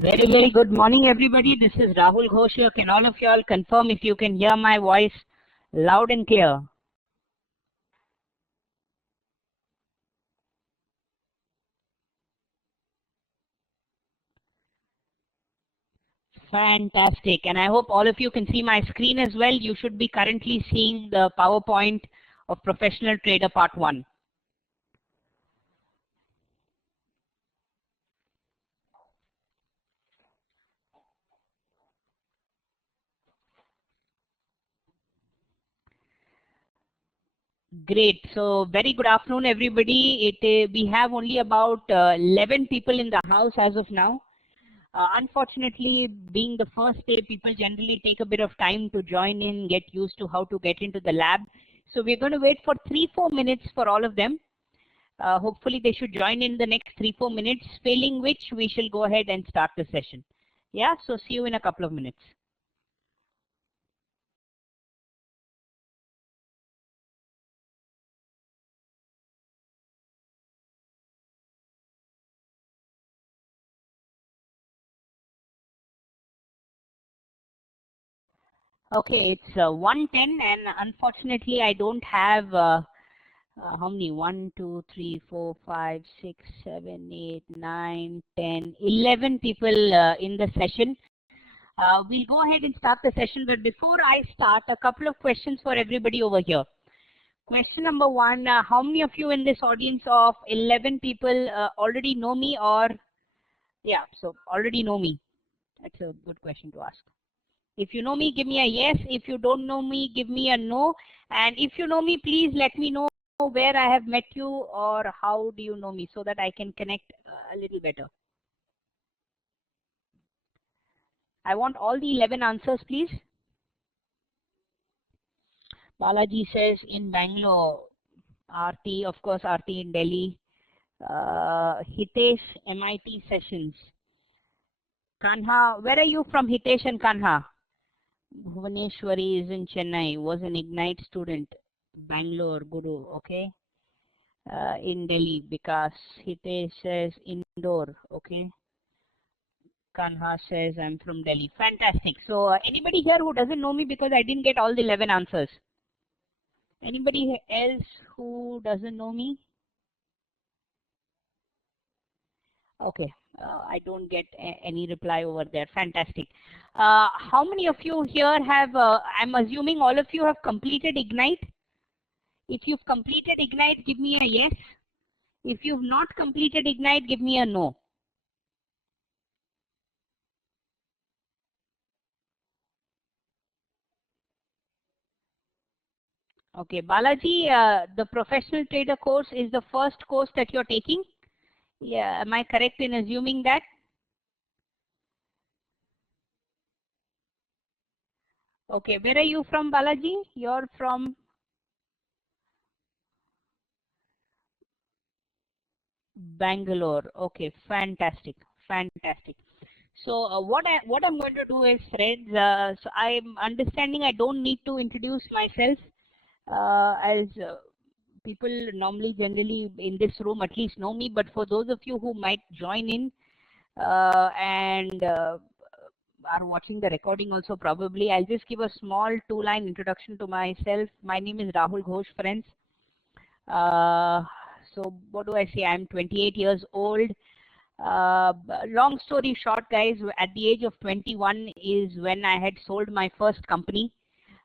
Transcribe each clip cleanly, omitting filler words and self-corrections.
Very, very good morning, everybody. This is Rahul Ghosh here. Can all of you all confirm if you can hear my voice loud and clear? Fantastic. And I hope all of you can see my screen as well. You should be currently seeing the PowerPoint of Professional Trader Part 1. Great. So very good afternoon, everybody. We have only about 11 people in the house as of now. Unfortunately, being the first day, people generally take a bit of time to join in, get used to how to get into the lab. So we're going to wait for 3-4 minutes for all of them. Hopefully they should join in the next 3-4 minutes, failing which we shall go ahead and start the session. Yeah, so see you in a couple of minutes. Okay, it's 1:10 and unfortunately I don't have how many? 1, 2, 3, 4, 5, 6, 7, 8, 9, 10, 11 people in the session. We'll go ahead and start the session, but before I start, a couple of questions for everybody over here. Question number 1, how many of you in this audience of 11 people already know me or, yeah, so already know me? That's a good question to ask. If you know me, give me a yes. If you don't know me, give me a no. And if you know me, please let me know where I have met you or how do you know me so that I can connect a little better. I want all the 11 answers, please. Balaji says in Bangalore. Aarti, of course, Aarti in Delhi. Hitesh, MIT sessions. Kanha, where are you from, Hitesh and Kanha? Bhuvaneshwari is in Chennai, was an Ignite student. Bangalore, Guru, okay. In Delhi, because Hitesh says Indore, okay. Kanha says I'm from Delhi. Fantastic. So anybody here who doesn't know me because I didn't get all the 11 answers? Anybody else who doesn't know me? Okay, I don't get any reply over there. Fantastic. How many of you here have, I'm assuming all of you have completed Ignite? If you've completed Ignite, give me a yes. If you've not completed Ignite, give me a no. Okay, Balaji, the Professional Trader course is the first course that you're taking? Yeah, am I correct in assuming that? Okay, where are you from, Balaji? You're from Bangalore. Okay, fantastic, fantastic. So what I'm going to do is, friends, so I'm understanding I don't need to introduce myself as people normally generally in this room at least know me, but for those of you who might join in and are watching the recording also probably, I'll just give a small 2-line introduction to myself. My name is Rahul Ghosh, friends. So what do I say? I'm 28 years old. Long story short, guys, at the age of 21 is when I had sold my first company.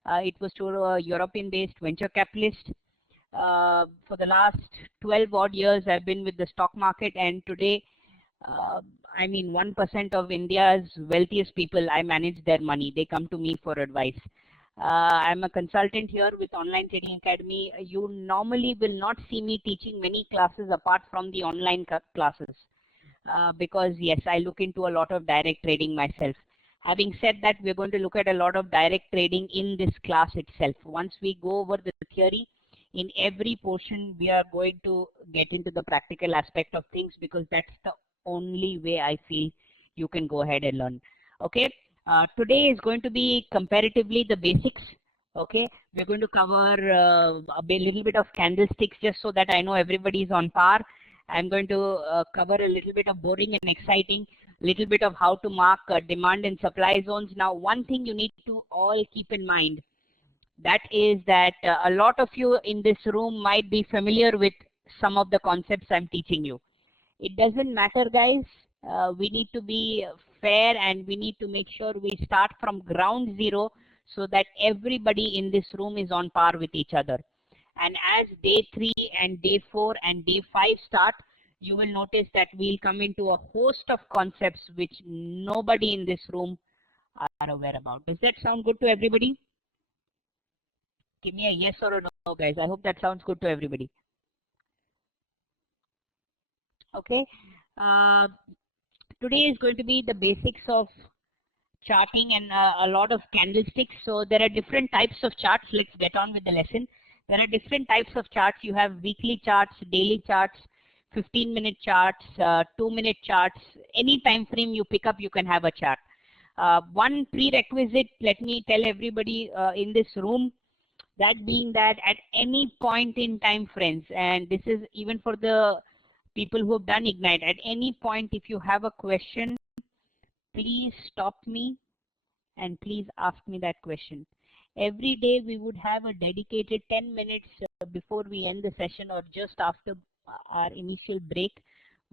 It was to a European-based venture capitalist. For the last 12 odd years, I've been with the stock market, and today, I mean, 1% of India's wealthiest people, I manage their money. They come to me for advice. I'm a consultant here with Online Trading Academy. You normally will not see me teaching many classes apart from the online classes. Because yes, I look into a lot of direct trading myself. Having said that, we're going to look at a lot of direct trading in this class itself. Once we go over the theory, in every portion we are going to get into the practical aspect of things, because that's the only way I feel you can go ahead and learn. Okay, today is going to be comparatively the basics. Okay, we're going to cover a little bit of candlesticks just so that I know everybody is on par. I'm going to cover a little bit of boring and exciting. little bit of how to mark demand and supply zones. Now, one thing you need to all keep in mind, that is that a lot of you in this room might be familiar with some of the concepts I'm teaching you. It doesn't matter, guys. We need to be fair, and we need to make sure we start from ground zero so that everybody in this room is on par with each other. And as day 3 and day 4 and day 5 start, you will notice that we'll come into a host of concepts which nobody in this room are aware about. Does that sound good to everybody? Give me a yes or a no, guys. I hope that sounds good to everybody. Okay. Today is going to be the basics of charting and a lot of candlesticks. So there are different types of charts. Let's get on with the lesson. There are different types of charts. You have weekly charts, daily charts, 15-minute charts, 2-minute charts. Any time frame you pick up, you can have a chart. One prerequisite, let me tell everybody in this room, that being that at any point in time, friends, and this is even for the people who have done Ignite, at any point if you have a question, please stop me and please ask me that question. Every day we would have a dedicated 10 minutes before we end the session or just after our initial break,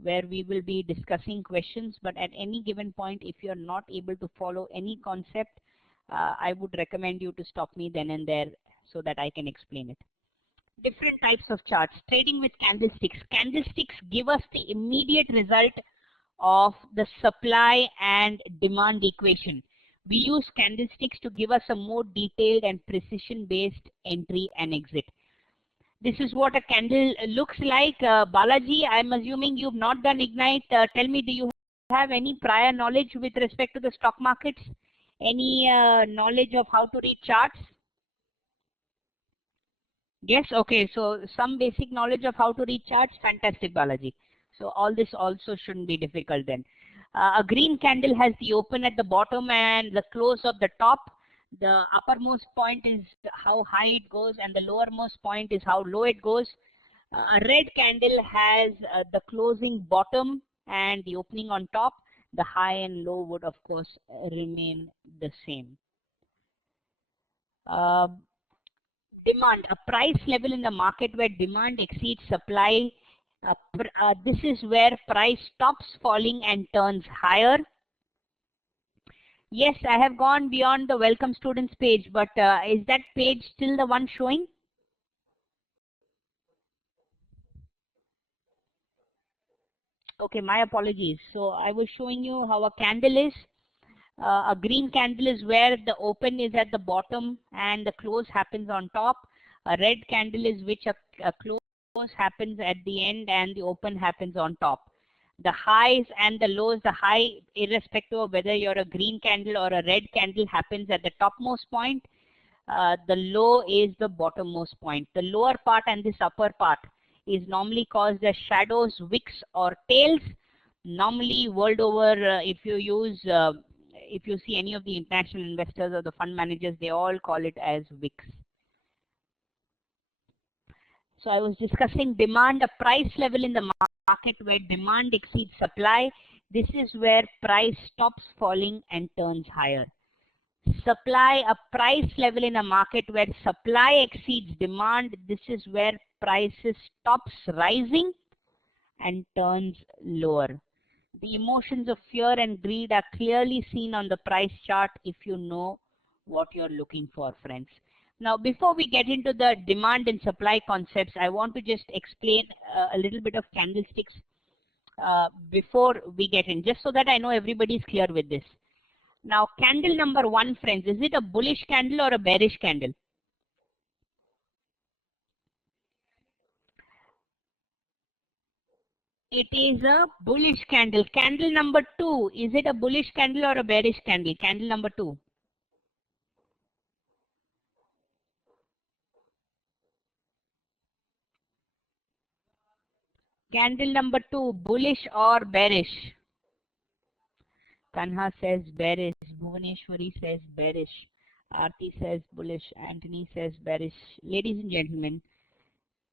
where we will be discussing questions. But at any given point, if you're not able to follow any concept, I would recommend you to stop me then and there so that I can explain it. Different types of charts. Trading with candlesticks. Candlesticks give us the immediate result of the supply and demand equation. We use candlesticks to give us a more detailed and precision-based entry and exit. This is what a candle looks like. Balaji, I'm assuming you've not done Ignite. Tell me, do you have any prior knowledge with respect to the stock markets? Any knowledge of how to read charts? Yes, okay, so some basic knowledge of how to read charts. Fantastic, Balaji. So all this also shouldn't be difficult then. A green candle has the open at the bottom and the close of the top. The uppermost point is how high it goes and the lowermost point is how low it goes. A red candle has the closing bottom and the opening on top. The high and low would of course remain the same. Demand, a price level in the market where demand exceeds supply. This is where price stops falling and turns higher. Yes, I have gone beyond the welcome students page, but is that page still the one showing? Okay, my apologies. So I was showing you how a candle is. A green candle is where the open is at the bottom and the close happens on top. A red candle is which a close happens at the end and the open happens on top. The highs and the lows, the high, irrespective of whether you're a green candle or a red candle, happens at the topmost point. The low is the bottommost point. The lower part and this upper part is normally caused as shadows, wicks or tails. Normally world over, if you see any of the international investors or the fund managers, they all call it as wicks. So I was discussing demand, a price level in the market where demand exceeds supply. This is where price stops falling and turns higher. Supply, a price level in a market where supply exceeds demand. This is where prices stops rising and turns lower. The emotions of fear and greed are clearly seen on the price chart if you know what you're looking for, friends. Now, before we get into the demand and supply concepts, I want to just explain a little bit of candlesticks before we get in, just so that I know everybody's clear with this. Now, candle number 1, friends, is it a bullish candle or a bearish candle? It is a bullish candle. Candle number 2, is it a bullish candle or a bearish candle? Candle number 2. Candle number 2, bullish or bearish? Kanha says bearish. Bhuvaneshwari says bearish. Aarti says bullish. Anthony says bearish. Ladies and gentlemen,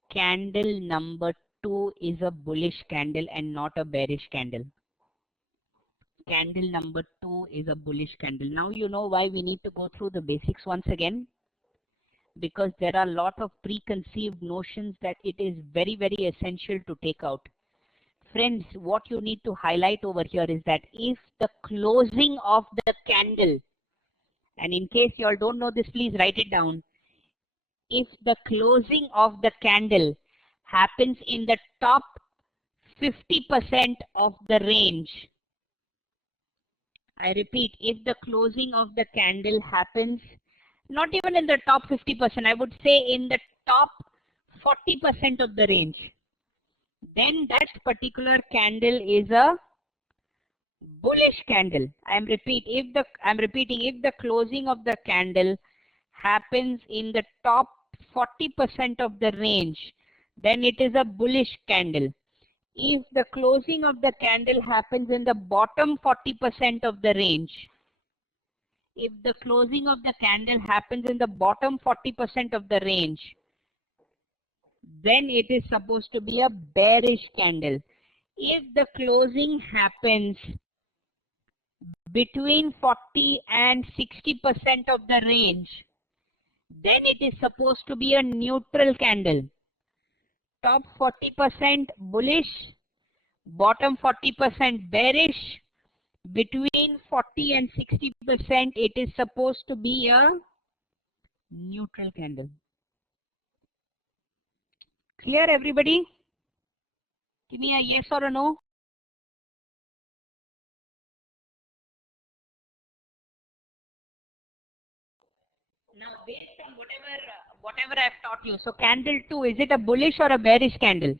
candle number 2 is a bullish candle and not a bearish candle. Candle number 2 is a bullish candle. Now you know why we need to go through the basics once again, because there are a lot of preconceived notions that it is very, very essential to take out. Friends, what you need to highlight over here is that if the closing of the candle, and in case you all don't know this, please write it down. If the closing of the candle happens in the top 50% of the range, I repeat, if the closing of the candle happens not even in the top 50%, I would say in the top 40% of the range, then that particular candle is a bullish candle. I'm repeating, if the closing of the candle happens in the top 40% of the range, then it is a bullish candle. If the closing of the candle happens in the bottom 40% of the range, if the closing of the candle happens in the bottom 40% of the range, then it is supposed to be a bearish candle. If the closing happens between 40 and 60% of the range, then it is supposed to be a neutral candle. Top 40% bullish, bottom 40% bearish, between 40 and 60%, it is supposed to be a neutral candle. Clear, everybody? Give me a yes or a no. Now, based on whatever I've taught you, so candle 2, is it a bullish or a bearish candle?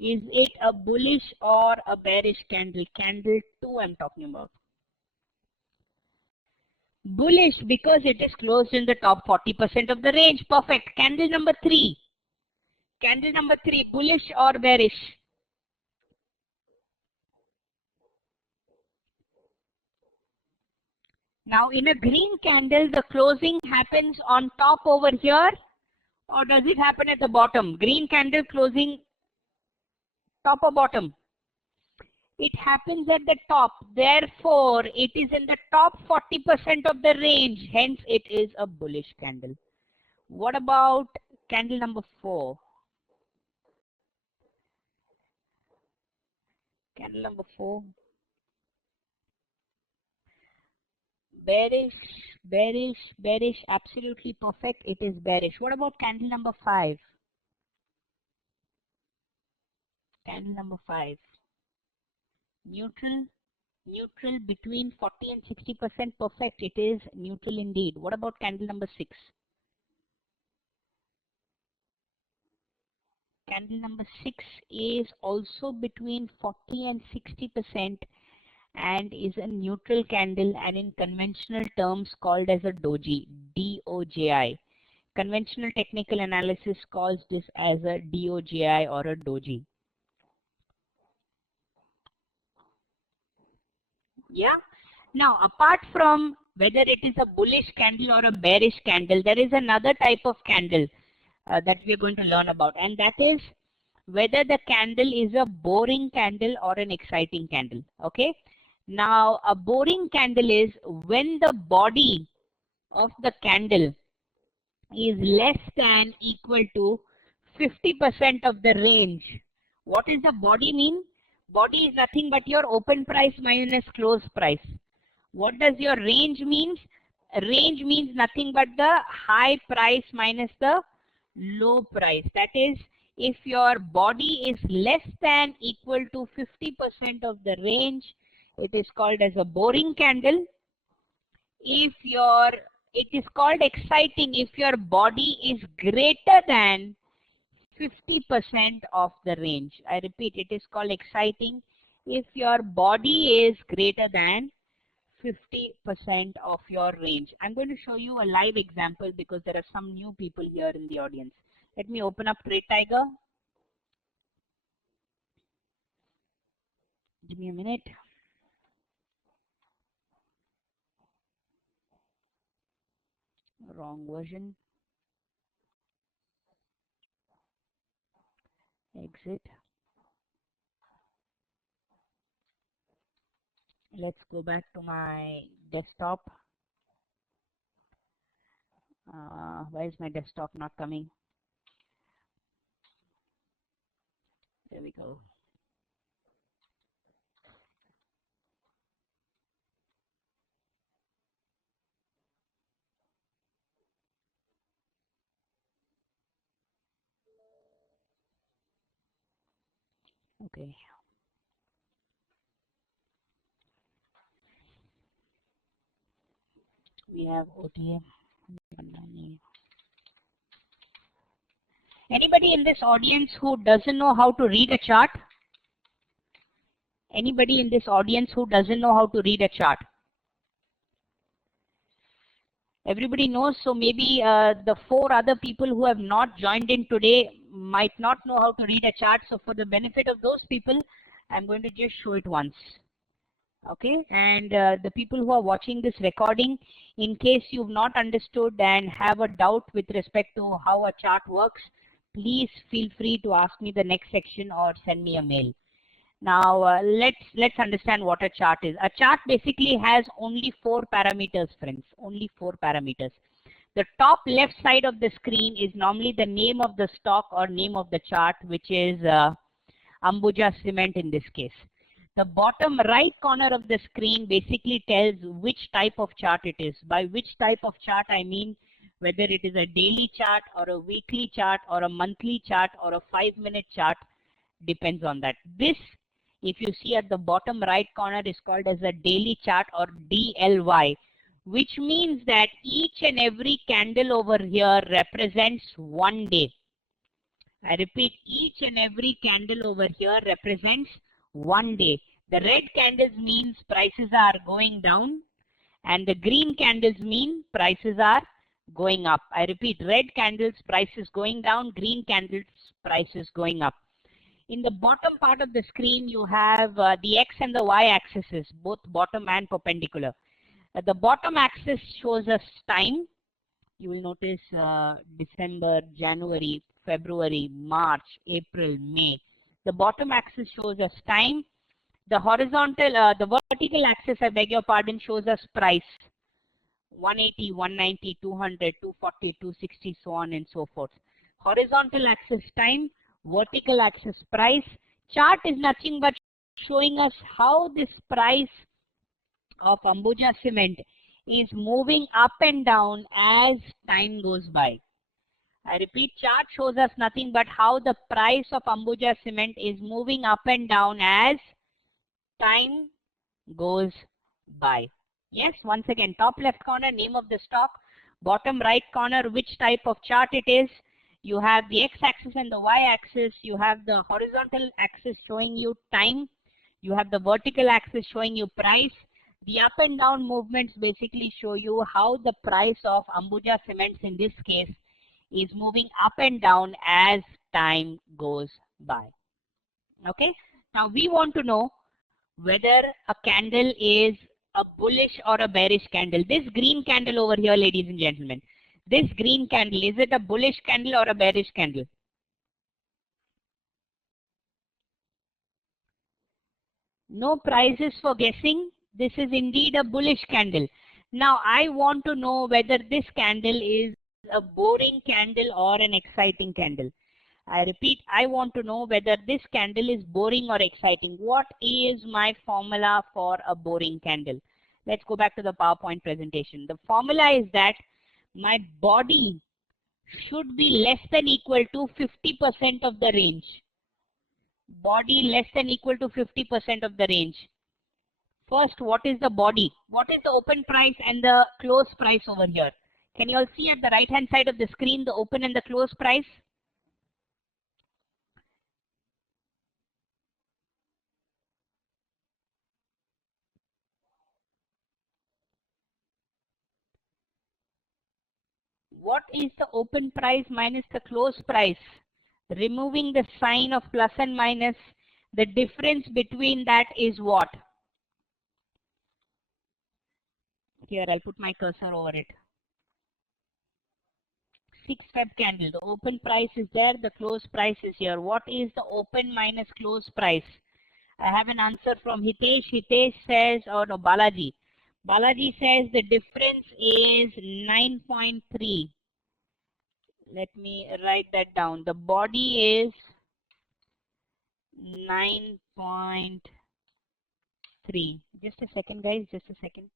Is it a bullish or a bearish candle? Candle 2 I'm talking about. Bullish, because it is closed in the top 40% of the range. Perfect. Candle number 3. Candle number 3, bullish or bearish? Now in a green candle, the closing happens on top over here, or does it happen at the bottom? Green candle closing top or bottom? It happens at the top. Therefore, it is in the top 40% of the range. Hence, it is a bullish candle. What about candle number 4? Candle number 4. Bearish, bearish, bearish. Absolutely perfect. It is bearish. What about candle number 5? Candle number 5. Neutral, neutral between 40 and 60%. Perfect. It is neutral indeed. What about candle number 6? Candle number 6 is also between 40 and 60% and is a neutral candle, and in conventional terms called as a doji, D-O-J-I. Conventional technical analysis calls this as a DOJI or a doji. Yeah. Now, apart from whether it is a bullish candle or a bearish candle, there is another type of candle that we are going to learn about, and that is whether the candle is a boring candle or an exciting candle. Okay. Now, a boring candle is when the body of the candle is less than equal to 50% of the range. What is the body mean? Body is nothing but your open price minus close price. What does your range means? Range means nothing but the high price minus the low price. That is, if your body is less than equal to 50% of the range, it is called as a boring candle. If it is called exciting if your body is greater than 50% of the range. I repeat, it is called exciting if your body is greater than 50% of your range. I'm going to show you a live example because there are some new people here in the audience. Let me open up Trade Tiger. Give me a minute. Wrong version. Exit. Let's go back to my desktop. Why is my desktop not coming? There we go. Okay. We have OTA. Anybody in this audience who doesn't know how to read a chart? Anybody in this audience who doesn't know how to read a chart? Everybody knows, so maybe the 4 other people who have not joined in today might not know how to read a chart. So for the benefit of those people, I'm going to just show it once. Okay, and the people who are watching this recording, in case you've not understood and have a doubt with respect to how a chart works, please feel free to ask me the next section or send me a mail. Now let's understand what a chart is. A chart basically has only 4 parameters, friends. Only 4 parameters. The top left side of the screen is normally the name of the stock or name of the chart, which is Ambuja Cement in this case. The bottom right corner of the screen basically tells which type of chart it is. By which type of chart I mean whether it is a daily chart or a weekly chart or a monthly chart or a 5-minute chart, depends on that. This, if you see at the bottom right corner, is called as a daily chart or DLY, which means that each and every candle over here represents 1 day. I repeat, each and every candle over here represents 1 day. The red candles means prices are going down and the green candles mean prices are going up. I repeat, red candles prices going down, green candles prices going up. In the bottom part of the screen, you have the X and the Y axes, both bottom and perpendicular. The bottom axis shows us time. You will notice December, January, February, March, April, May. The bottom axis shows us time. The horizontal, the vertical axis, I beg your pardon, shows us price. 180, 190, 200, 240, 260, so on and so forth. Horizontal axis time, vertical axis price. Chart is nothing but showing us how this price of Ambuja Cement is moving up and down as time goes by. I repeat, chart shows us nothing but how the price of Ambuja Cement is moving up and down as time goes by. Yes, once again, top left corner, name of the stock. Bottom right corner, which type of chart it is. You have the x-axis and the y-axis. You have the horizontal axis showing you time. You have the vertical axis showing you price. The up and down movements basically show you how the price of Ambuja Cements in this case is moving up and down as time goes by. Okay, now we want to know whether a candle is a bullish or a bearish candle. This green candle over here, ladies and gentlemen, this green candle, is it a bullish candle or a bearish candle? No prizes for guessing. This is indeed a bullish candle. Now I want to know whether this candle is a boring candle or an exciting candle. I repeat, I want to know whether this candle is boring or exciting. What is my formula for a boring candle? Let's go back to the PowerPoint presentation. The formula is that my body should be less than equal to 50% of the range. Body less than equal to 50% of the range. First, what is the body? What is the open price and the close price over here? Can you all see at the right hand side of the screen the open and the close price? What is the open price minus the close price? Removing the sign of plus and minus, the difference between that is what? Here, I'll put my cursor over it. 6 Feb candle. The open price is there, the close price is here. What is the open minus close price? I have an answer from Hitesh. Hitesh says, or no, Balaji. Balaji says the difference is 9.3. Let me write that down. The body is 9.3. Just a second, guys. Just a second.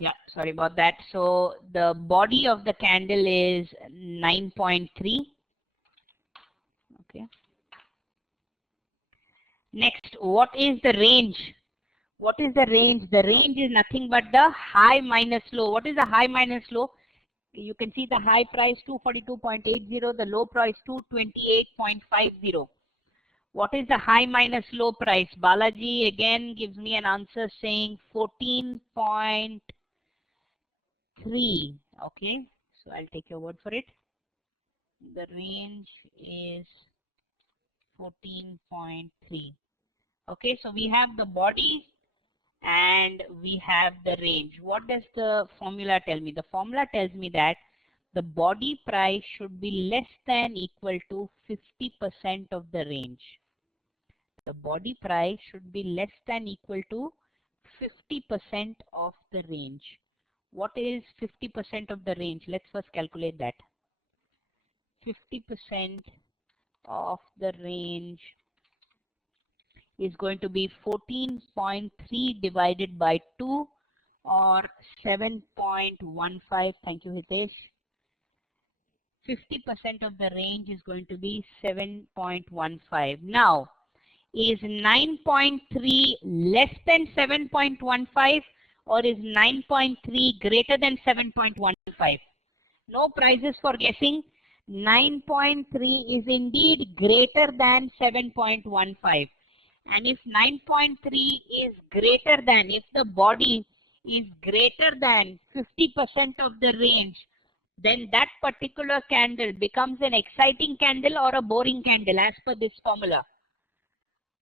Yeah, sorry about that. So the body of the candle is 9.3. Okay. Next, what is the range? What is the range? The range is nothing but the high minus low. What is the high minus low? You can see the high price 242.80, the low price 228.50. What is the high minus low price? Balaji again gives me an answer saying 14.3. Okay, so I'll take your word for it. The range is 14.3. Okay, so we have the body and we have the range. What does the formula tell me? The formula tells me that the body price should be less than equal to 50% of the range. The body price should be less than equal to 50% of the range. What is 50% of the range? Let's first calculate that. 50% of the range is going to be 14.3 divided by 2 or 7.15. Thank you, Hitesh. 50% of the range is going to be 7.15. Now, is 9.3 less than 7.15 or is 9.3 greater than 7.15? No prizes for guessing. 9.3 is indeed greater than 7.15. And if 9.3 is greater than, if the body is greater than 50% of the range, then that particular candle becomes an exciting candle or a boring candle as per this formula.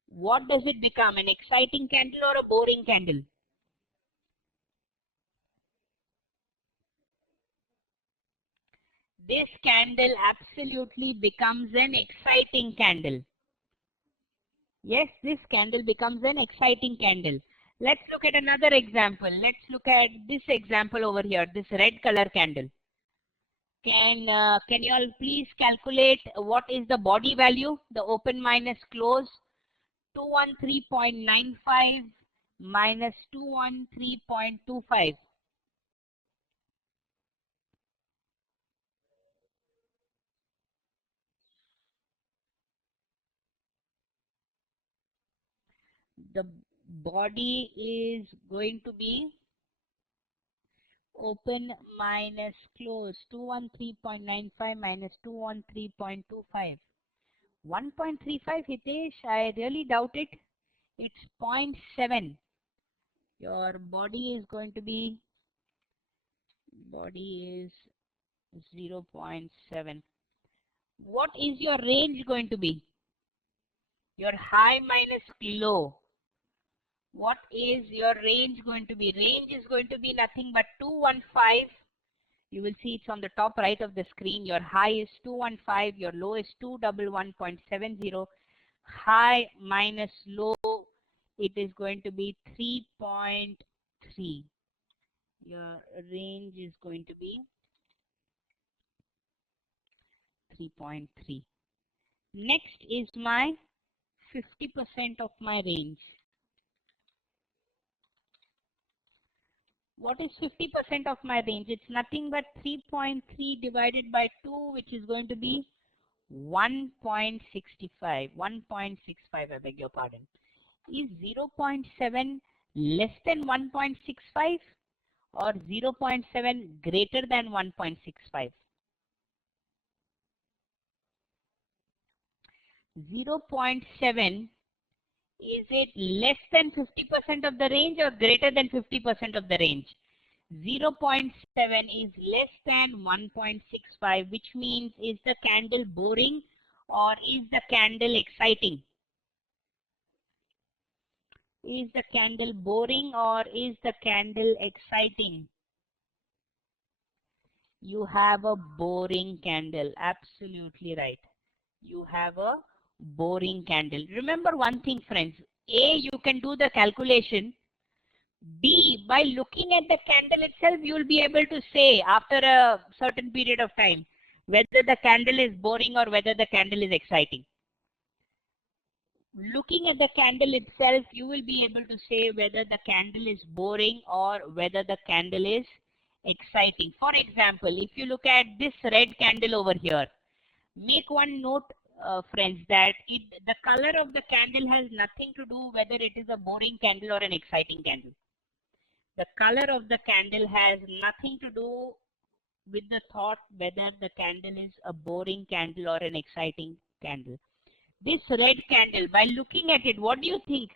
What does it become? An exciting candle or a boring candle? This candle absolutely becomes an exciting candle. Yes, this candle becomes an exciting candle. Let's look at another example. Let's look at this example over here, this red color candle. Can you all please calculate what is the body value, the open minus close? 213.95 minus 213.25. The body is going to be open minus close, 213.95 minus 213.25. 1.35, Hitesh, I really doubt it. It's 0.7. Your body is going to be, body is 0.7. What is your range going to be? Your high minus low. What is your range going to be? Range is going to be nothing but 215. You will see it's on the top right of the screen. Your high is 215. Your low is 211.70. High minus low, it is going to be 3.3. Your range is going to be 3.3. Next is my 50% of my range. What is 50% of my range? It's nothing but 3.3 divided by 2, which is going to be 1.65. 1.65, I beg your pardon. Is 0.7 less than 1.65 or 0.7 greater than 1.65? 0.7, is it less than 50% of the range or greater than 50% of the range? 0.7 is less than 1.65, which means is the candle boring or is the candle exciting? Is the candle boring or is the candle exciting? You have a boring candle. Absolutely right. You have a boring candle. Remember one thing, friends. A, you can do the calculation. B, by looking at the candle itself, you will be able to say after a certain period of time whether the candle is boring or whether the candle is exciting. Looking at the candle itself, you will be able to say whether the candle is boring or whether the candle is exciting. For example, if you look at this red candle over here, make one note, friends, that the color of the candle has nothing to do whether it is a boring candle or an exciting candle. The color of the candle has nothing to do with the thought whether the candle is a boring candle or an exciting candle. This red candle, by looking at it, what do you think?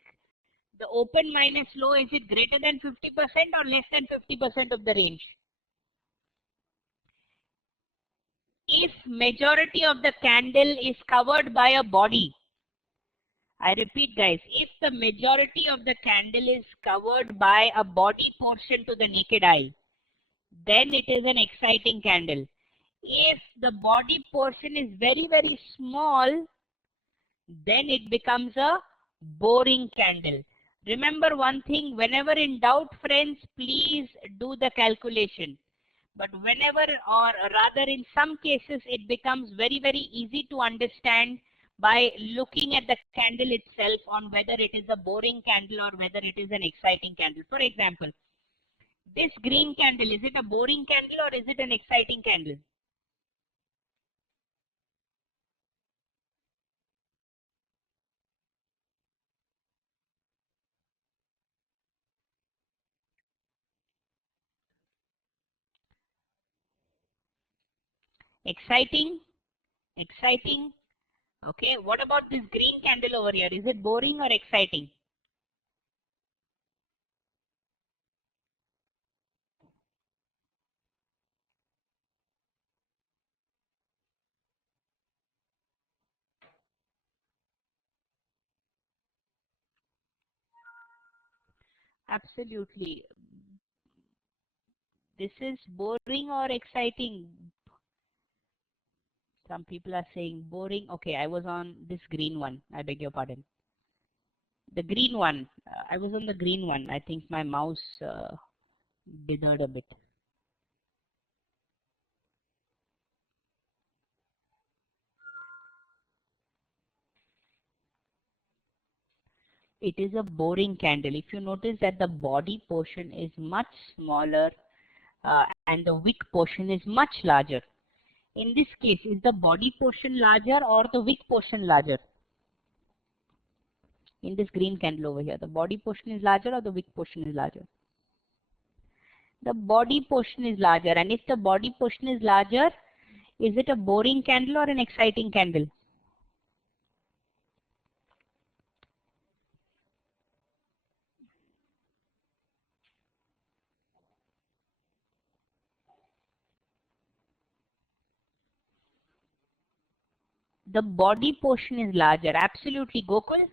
The open minus low, is it greater than 50% or less than 50% of the range? If majority of the candle is covered by a body, I repeat guys, if the majority of the candle is covered by a body portion to the naked eye, then it is an exciting candle. If the body portion is very, very small, then it becomes a boring candle. Remember one thing, whenever in doubt, friends, please do the calculation. But whenever, or rather in some cases, it becomes very, very easy to understand by looking at the candle itself on whether it is a boring candle or whether it is an exciting candle. For example, this green candle, is it a boring candle or is it an exciting candle? Exciting? Exciting? Okay, what about this green candle over here? Is it boring or exciting? Absolutely. This is boring or exciting? Some people are saying boring. Okay, I was on this green one. I beg your pardon. The green one. I was on the green one. I think my mouse dithered a bit. It is a boring candle. If you notice that the body portion is much smaller and the wick portion is much larger. In this case, is the body portion larger or the wick portion larger? In this green candle over here, the body portion is larger or the wick portion is larger? The body portion is larger. And if the body portion is larger, is it a boring candle or an exciting candle? The body portion is larger. Absolutely, Gokul.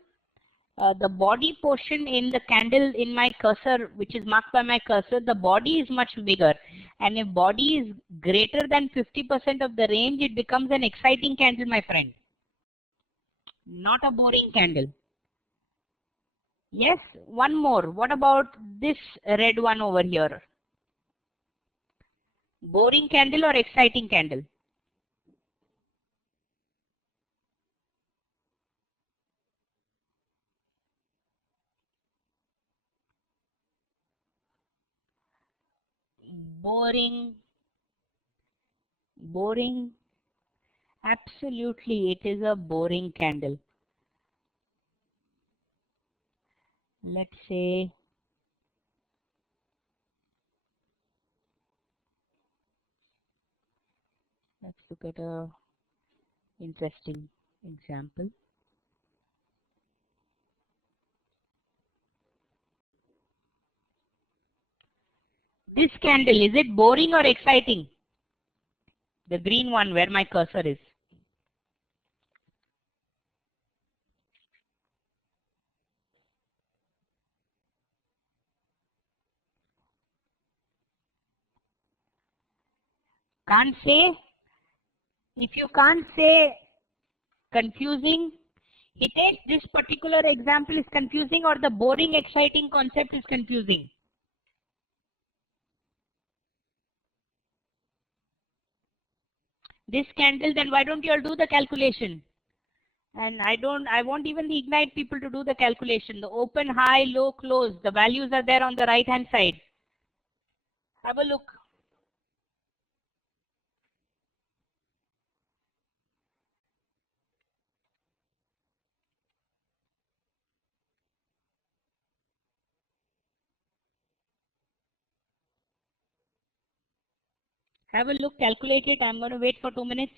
The body portion in the candle in my cursor, which is marked by my cursor, the body is much bigger. And if body is greater than 50% of the range, it becomes an exciting candle, my friend. Not a boring candle. Yes, one more. What about this red one over here? Boring candle or exciting candle? Boring. Boring. Absolutely, it is a boring candle. Let's say, let's look at a interesting example. This candle, is it boring or exciting? The green one where my cursor is. Can't say. If you can't say confusing, it is this particular example is confusing or the boring exciting concept is confusing. This candle, then why don't you all do the calculation? And I won't even ignite people to do the calculation. The open, high, low, close, the values are there on the right hand side. Have a look. Have a look, calculate it. I'm going to wait for 2 minutes.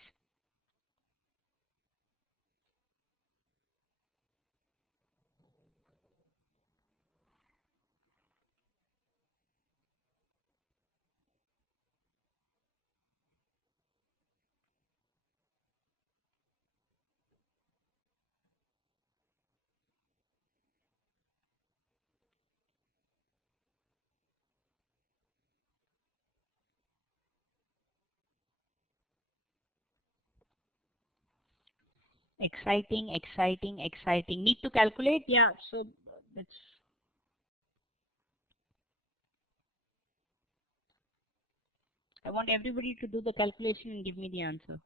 Exciting, exciting, exciting. Need to calculate? Yeah, so that's. I want everybody to do the calculation and give me the answer.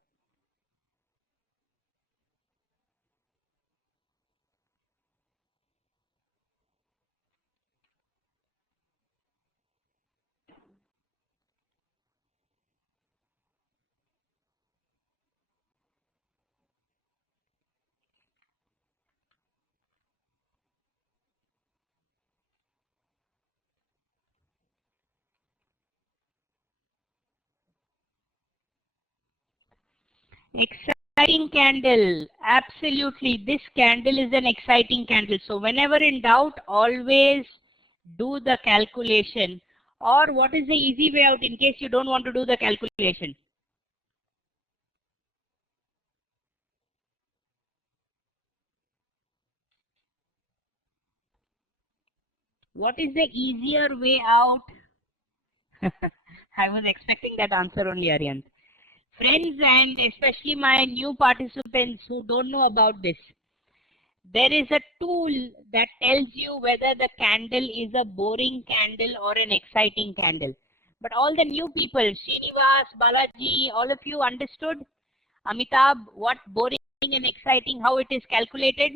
Exciting candle. Absolutely. This candle is an exciting candle. So whenever in doubt, always do the calculation. Or what is the easy way out in case you don't want to do the calculation? What is the easier way out? I was expecting that answer only, Aryant. Friends, and especially my new participants who don't know about this, there is a tool that tells you whether the candle is a boring candle or an exciting candle. But all the new people, Srinivas, Balaji, all of you understood? Amitabh, what boring and exciting, how it is calculated?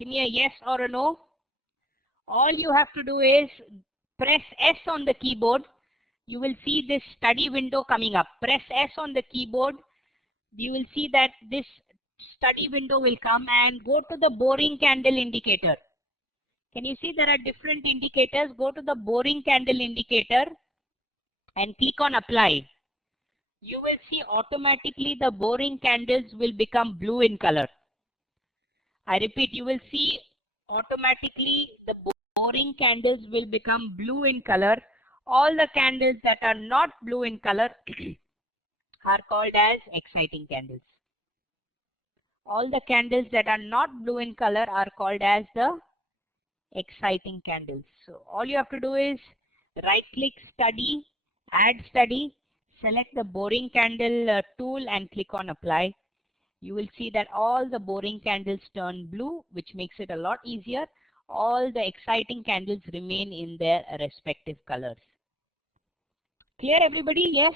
Give me a yes or a no. All you have to do is press S on the keyboard. You will see this study window coming up. Press S on the keyboard. You will see that this study window will come, and go to the boring candle indicator. Can you see there are different indicators? Go to the boring candle indicator and click on apply. You will see automatically the boring candles will become blue in color. I repeat, you will see automatically the boring candles will become blue in color. All the candles that are not blue in color are called as exciting candles. All the candles that are not blue in color are called as the exciting candles. So all you have to do is right click study, add study, select the boring candle tool and click on apply. You will see that all the boring candles turn blue, which makes it a lot easier. All the exciting candles remain in their respective colors. Clear, everybody? Yes?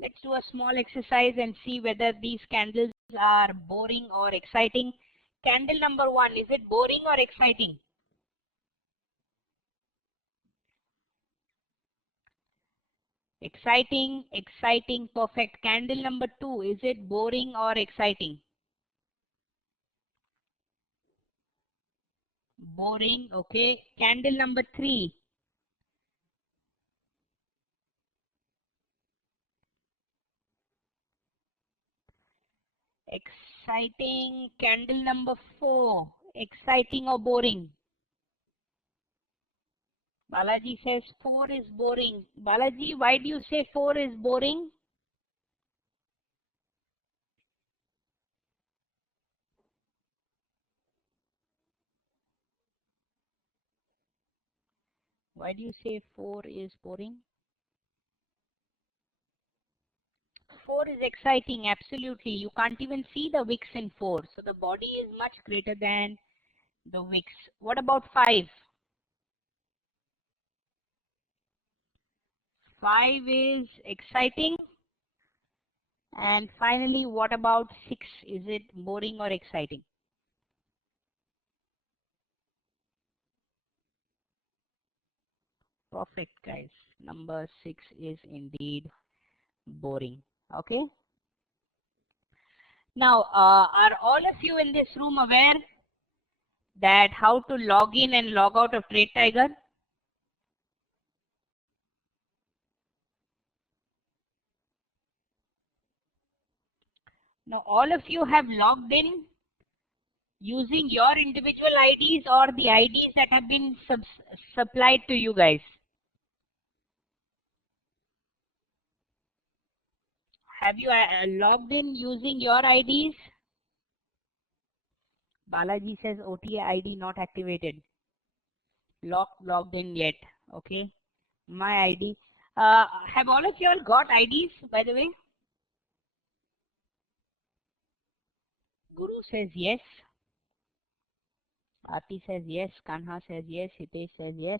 Let's do a small exercise and see whether these candles are boring or exciting. Candle number 1, is it boring or exciting? Exciting, exciting, perfect. Candle number 2, is it boring or exciting? Boring, okay. Candle number 3. Exciting. Candle number 4. Exciting or boring? Balaji says 4 is boring. Balaji, why do you say 4 is boring? Why do you say 4 is boring? 4 is exciting, absolutely. You can't even see the wicks in 4. So the body is much greater than the wicks. What about 5? 5 is exciting. And finally, what about 6? Is it boring or exciting? Perfect, guys. Number 6 is indeed boring. Okay. Now, are all of you in this room aware that how to log in and log out of Trade Tiger? Now, all of you have logged in using your individual IDs or the IDs that have been supplied to you guys. Have you logged in using your IDs? Balaji says OTA ID not activated. Logged in yet. Okay. My ID. Have all of you all got IDs, by the way? Guru says yes. Aarti says yes. Kanha says yes. Hitesh says yes.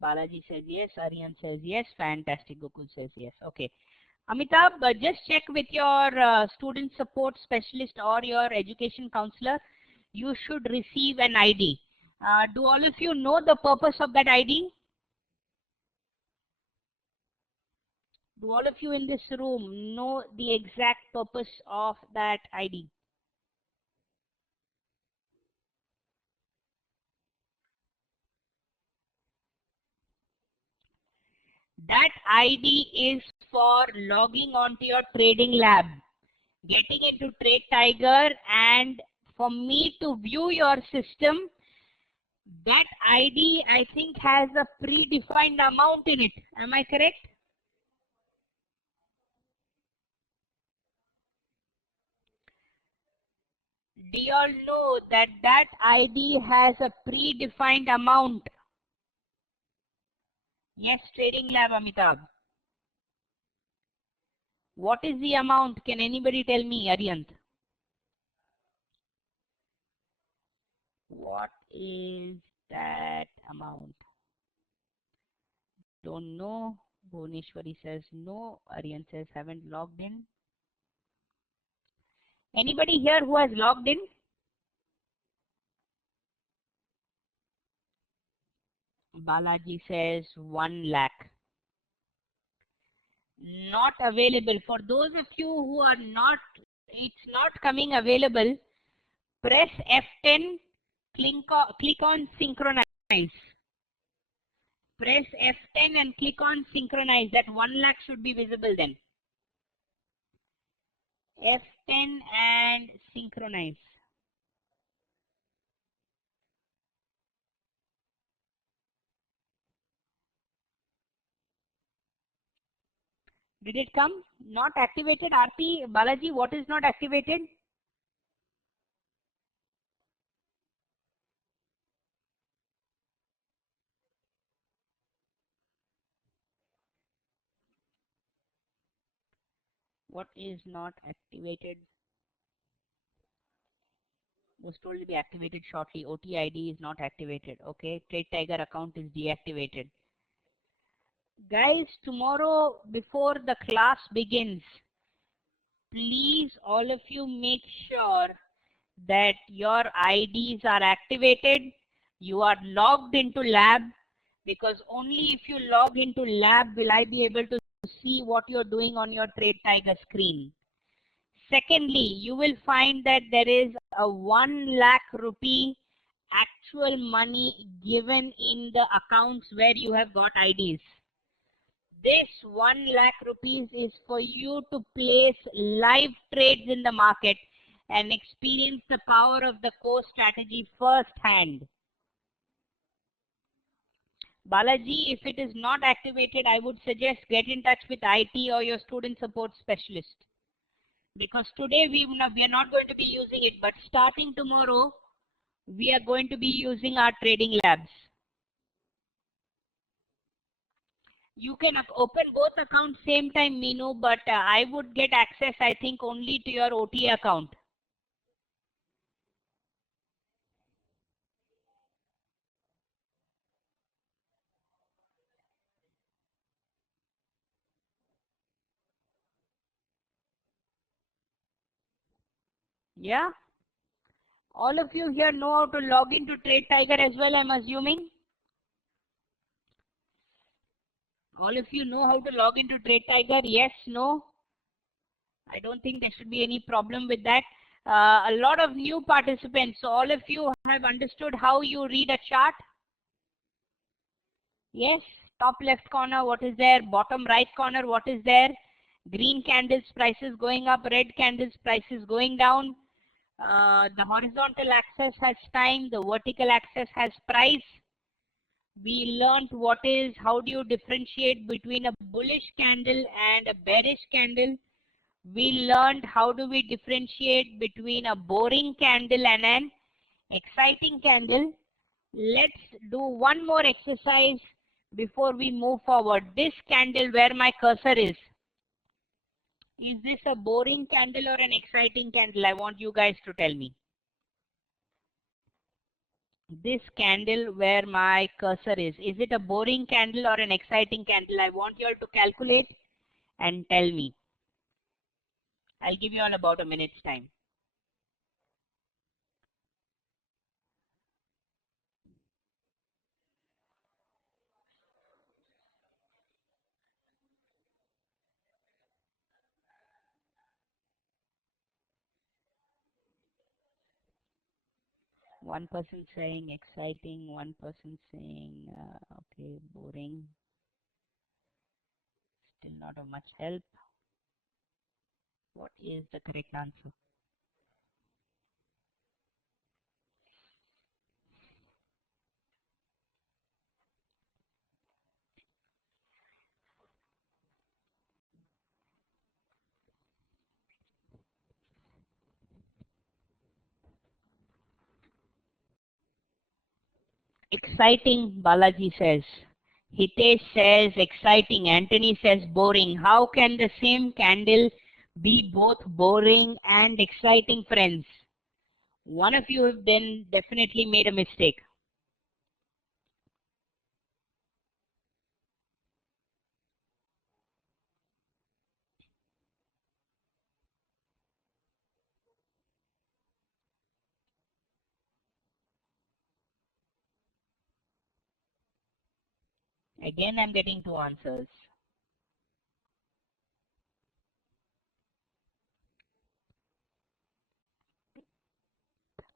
Balaji says yes. Aryan says yes. Fantastic. Gokul says yes. Okay. Amitabh, just check with your student support specialist or your education counselor. You should receive an ID. Do all of you know the purpose of that ID? Do all of you in this room know the exact purpose of that ID? That ID is for logging onto your trading lab, getting into Trade Tiger, and for me to view your system. That ID, I think, has a predefined amount in it. Am I correct? Do you all know that that ID has a predefined amount? Yes, Trading Lab, Amitabh. What is the amount? Can anybody tell me, Aryant? What is that amount? Don't know. Bhuvneshwari says no. Aryan says haven't logged in. Anybody here who has logged in? Balaji says 1 lakh. Not available. For those of you who are not, it's not coming available, press F10, click on synchronize. Press F10 and click on synchronize. That 1 lakh should be visible then. F10 and synchronize. Did it come? Not activated. Aarti, Balaji, what is not activated? What is not activated? Was told to be activated shortly. OTID is not activated. Okay. Trade Tiger account is deactivated. Guys, tomorrow before the class begins, please all of you make sure that your IDs are activated. You are logged into lab, because only if you log into lab will I be able to see what you're doing on your Trade Tiger screen. Secondly, you will find that there is a 1 lakh rupee actual money given in the accounts where you have got IDs. This 1 lakh rupees is for you to place live trades in the market and experience the power of the core strategy firsthand. Balaji, if it is not activated, I would suggest get in touch with IT or your student support specialist. Because today we are not going to be using it, but starting tomorrow, we are going to be using our trading labs. You can open both accounts same time, Meenu, but I would get access, I think, only to your OT account. Yeah? All of you here know how to log into Trade Tiger as well, I'm assuming? All of you know how to log into Trade Tiger? Yes, no? I don't think there should be any problem with that. A lot of new participants, so all of you have understood how you read a chart? Yes, top left corner, what is there? Bottom right corner, what is there? Green candles, prices going up, red candles, prices going down. The horizontal axis has time, the vertical axis has price. We learned how do you differentiate between a bullish candle and a bearish candle. We learned how do we differentiate between a boring candle and an exciting candle. Let's do one more exercise before we move forward. This candle where my cursor is this a boring candle or an exciting candle? I want you guys to tell me. This candle where my cursor is it a boring candle or an exciting candle? I want you all to calculate and tell me. I'll give you all about a minute's time. One person saying exciting, one person saying okay, boring. Still not of much help. What is the correct answer? Exciting, Balaji says. Hitesh says exciting. Anthony says boring. How can the same candle be both boring and exciting, friends? One of you have then definitely made a mistake. Again, I'm getting two answers.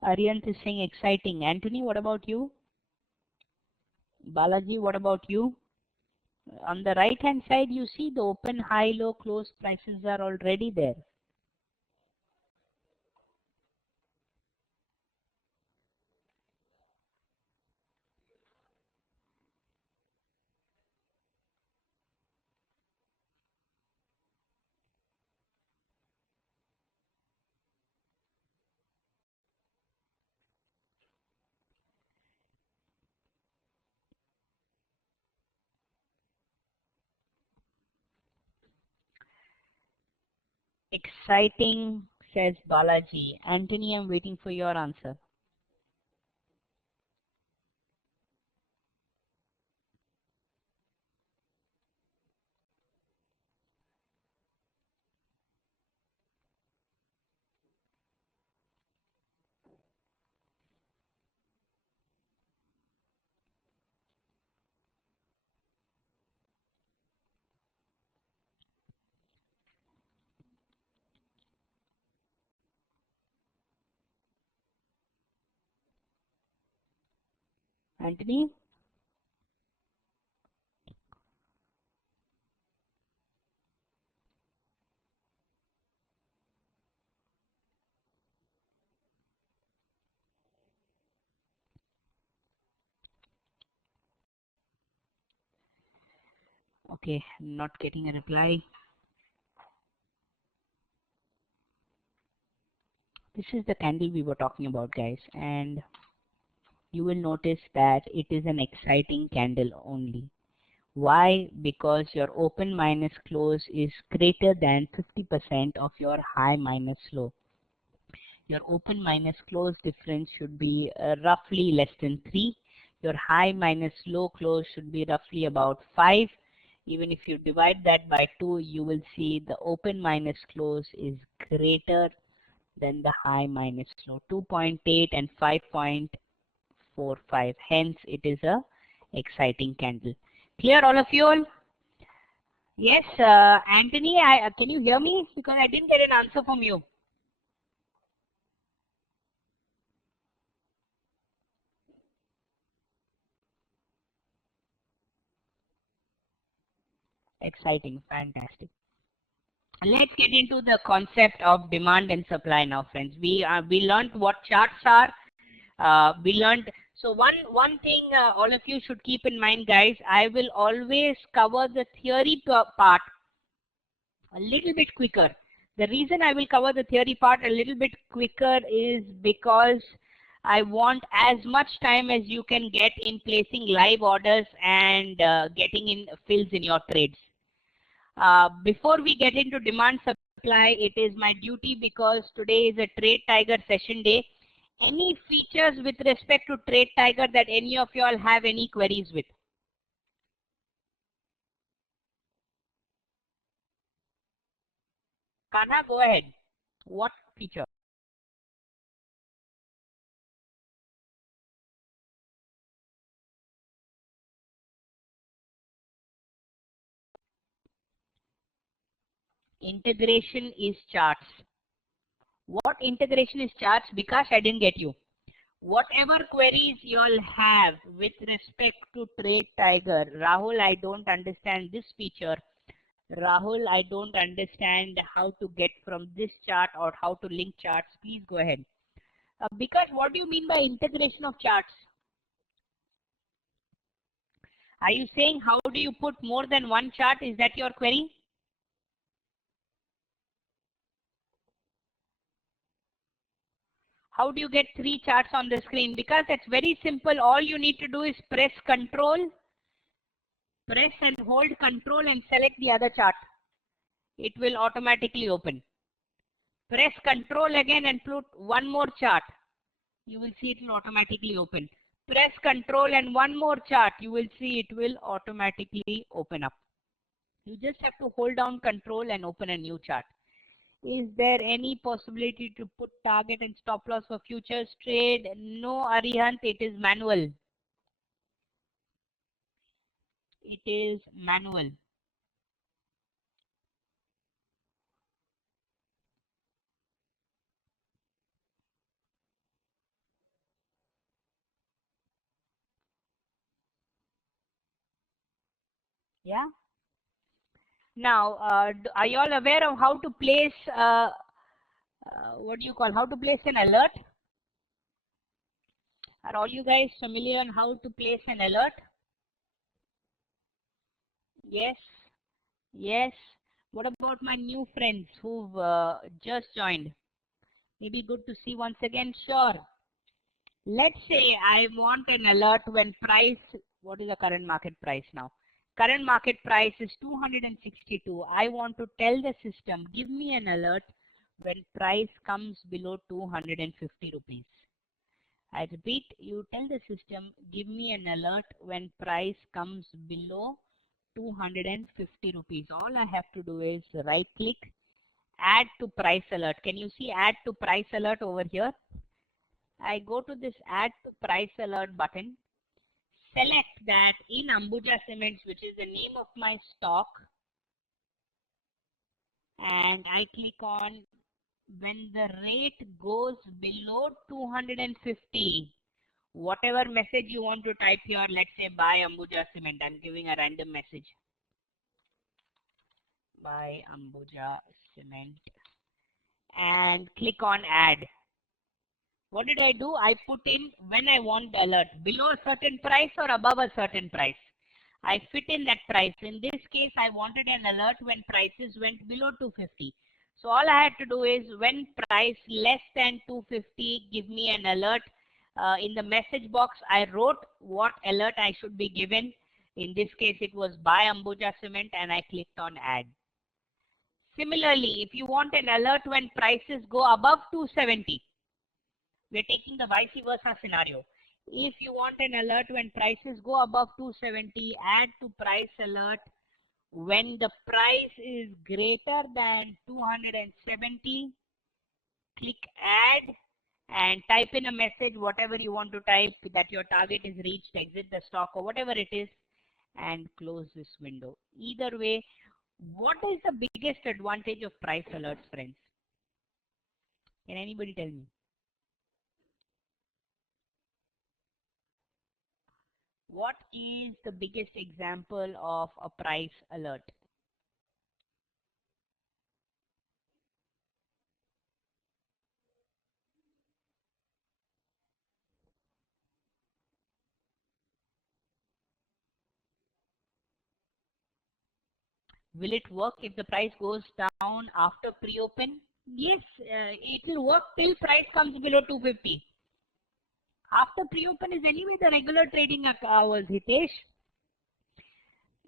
Aryan is saying exciting. Anthony, what about you? Balaji, what about you? On the right hand side, you see the open, high, low, close prices are already there. Exciting, says Balaji. Anthony, I'm waiting for your answer. Anthony? Okay, not getting a reply. This is the candle we were talking about, guys, and you will notice that it is an exciting candle only. Why? Because your open minus close is greater than 50% of your high minus low. Your open minus close difference should be roughly less than 3. Your high minus low close should be roughly about 5. Even if you divide that by 2, you will see the open minus close is greater than the high minus low, 2.8 and 5.45. Hence, it is a exciting candle. Clear, all of you all? Yes, Anthony, can you hear me? Because I didn't get an answer from you. Exciting, fantastic. Let's get into the concept of demand and supply now, friends. We learned what charts are. We learned. So one thing all of you should keep in mind, guys. I will always cover the theory part a little bit quicker. The reason I will cover the theory part a little bit quicker is because I want as much time as you can get in placing live orders and getting in fills in your trades. Before we get into demand supply, it is my duty, because today is a Trade Tiger session day. Any features with respect to Trade Tiger that any of you all have any queries with? Kana, go ahead. What feature? Integration is charts. What integration is charts? Because I didn't get you. Whatever queries you all have with respect to Trade Tiger, Rahul, I don't understand this feature. Rahul, I don't understand how to get from this chart or how to link charts. Please go ahead. Because what do you mean by integration of charts? Are you saying how do you put more than one chart? Is that your query? How do you get 3 charts on the screen? Because it's very simple. All you need to do is press and hold control and select the other chart. It will automatically open. Press control again and put one more chart. You will see it will automatically open. Press control and one more chart. You will see it will automatically open up. You just have to hold down control and open a new chart. Is there any possibility to put target and stop loss for futures trade? No, Arihant, it is manual. It is manual. Yeah. Now, are you all aware of how to place, what do you call, how to place an alert? Are all you guys familiar on how to place an alert? Yes. Yes. What about my new friends who've just joined? Maybe good to see once again. Sure. Let's say I want an alert when price, what is the current market price now? Current market price is 262. I want to tell the system, give me an alert when price comes below 250 rupees. I repeat, you tell the system, give me an alert when price comes below 250 rupees. All I have to do is right click, add to price alert. Can you see add to price alert over here? I go to this add to price alert button, select that in Ambuja Cements, which is the name of my stock, and I click on when the rate goes below 250, Whatever message you want to type here, let's say buy Ambuja Cement. I'm giving a random message. Buy Ambuja Cement. And click on add. What did I do? I put in when I want the alert, below a certain price or above a certain price. I fit in that price. In this case, I wanted an alert when prices went below 250. So all I had to do is when price less than 250, give me an alert. In the message box, I wrote what alert I should be given. In this case, it was buy Ambuja Cement, and I clicked on add. Similarly, if you want an alert when prices go above 270, we're taking the vice versa scenario. If you want an alert when prices go above 270, add to price alert when the price is greater than 270. Click add and type in a message, whatever you want to type, that your target is reached, exit the stock, or whatever it is, and close this window. Either way, what is the biggest advantage of price alerts, friends? Can anybody tell me? What is the biggest example of a price alert? Will it work if the price goes down after pre-open? Yes, it will work till price comes below 250. After pre-open is anyway the regular trading hours, Hitesh.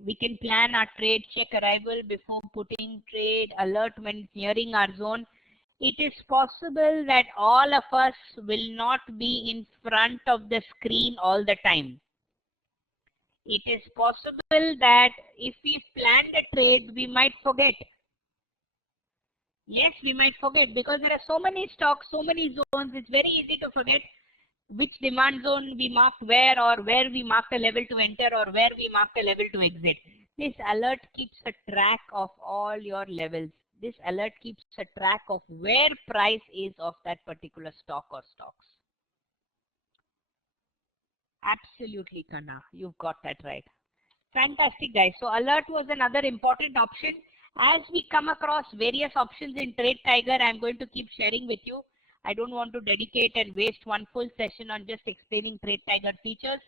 We can plan our trade, check arrival before putting trade, alert when it's nearing our zone. It is possible that all of us will not be in front of the screen all the time. It is possible that if we plan the trade, we might forget. Yes, we might forget because there are so many stocks, so many zones. It's very easy to forget which demand zone we marked where, or where we marked a level to enter, or where we marked a level to exit. This alert keeps a track of all your levels. This alert keeps a track of where price is of that particular stock or stocks. Absolutely, Kana. You've got that right. Fantastic, guys. So alert was another important option. As we come across various options in Trade Tiger, I'm going to keep sharing with you. I don't want to dedicate and waste one full session on just explaining Trade Tiger features.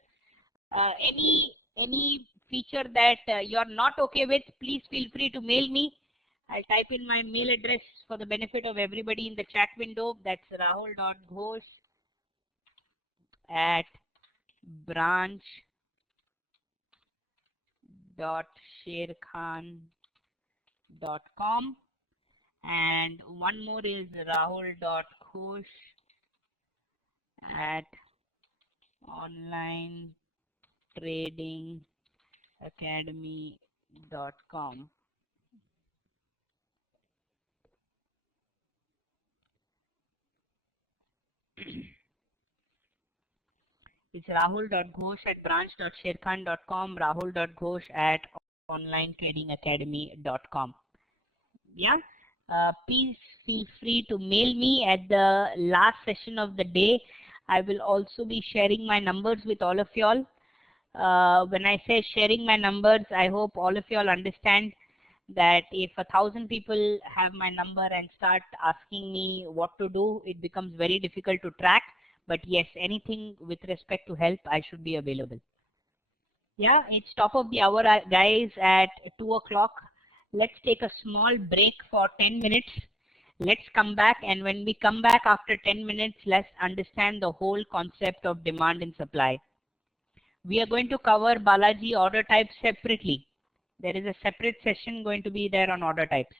Any feature that you're not okay with, please feel free to mail me. I'll type in my mail address for the benefit of everybody in the chat window. That's rahul.ghosh at branch.sherkhan.com, and one more is rahul.ghosh at onlinetradingacademy.com. It's rahul.ghosh at branch.sherkhan.com, rahul.ghosh at onlinetradingacademy.com. Yeah. Please feel free to mail me at the last session of the day. I will also be sharing my numbers with all of y'all. When I say sharing my numbers, I hope all of y'all understand that if 1,000 people have my number and start asking me what to do, it becomes very difficult to track. But yes, anything with respect to help, I should be available. Yeah, it's top of the hour, guys, at 2 o'clock. Let's take a small break for 10 minutes. Let's come back, and when we come back after 10 minutes, let's understand the whole concept of demand and supply. We are going to cover Balaji order types separately. There is a separate session going to be there on order types.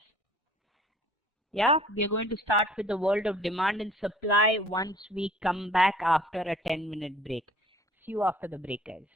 Yeah, we're going to start with the world of demand and supply once we come back after a 10-minute break. See you after the break, guys.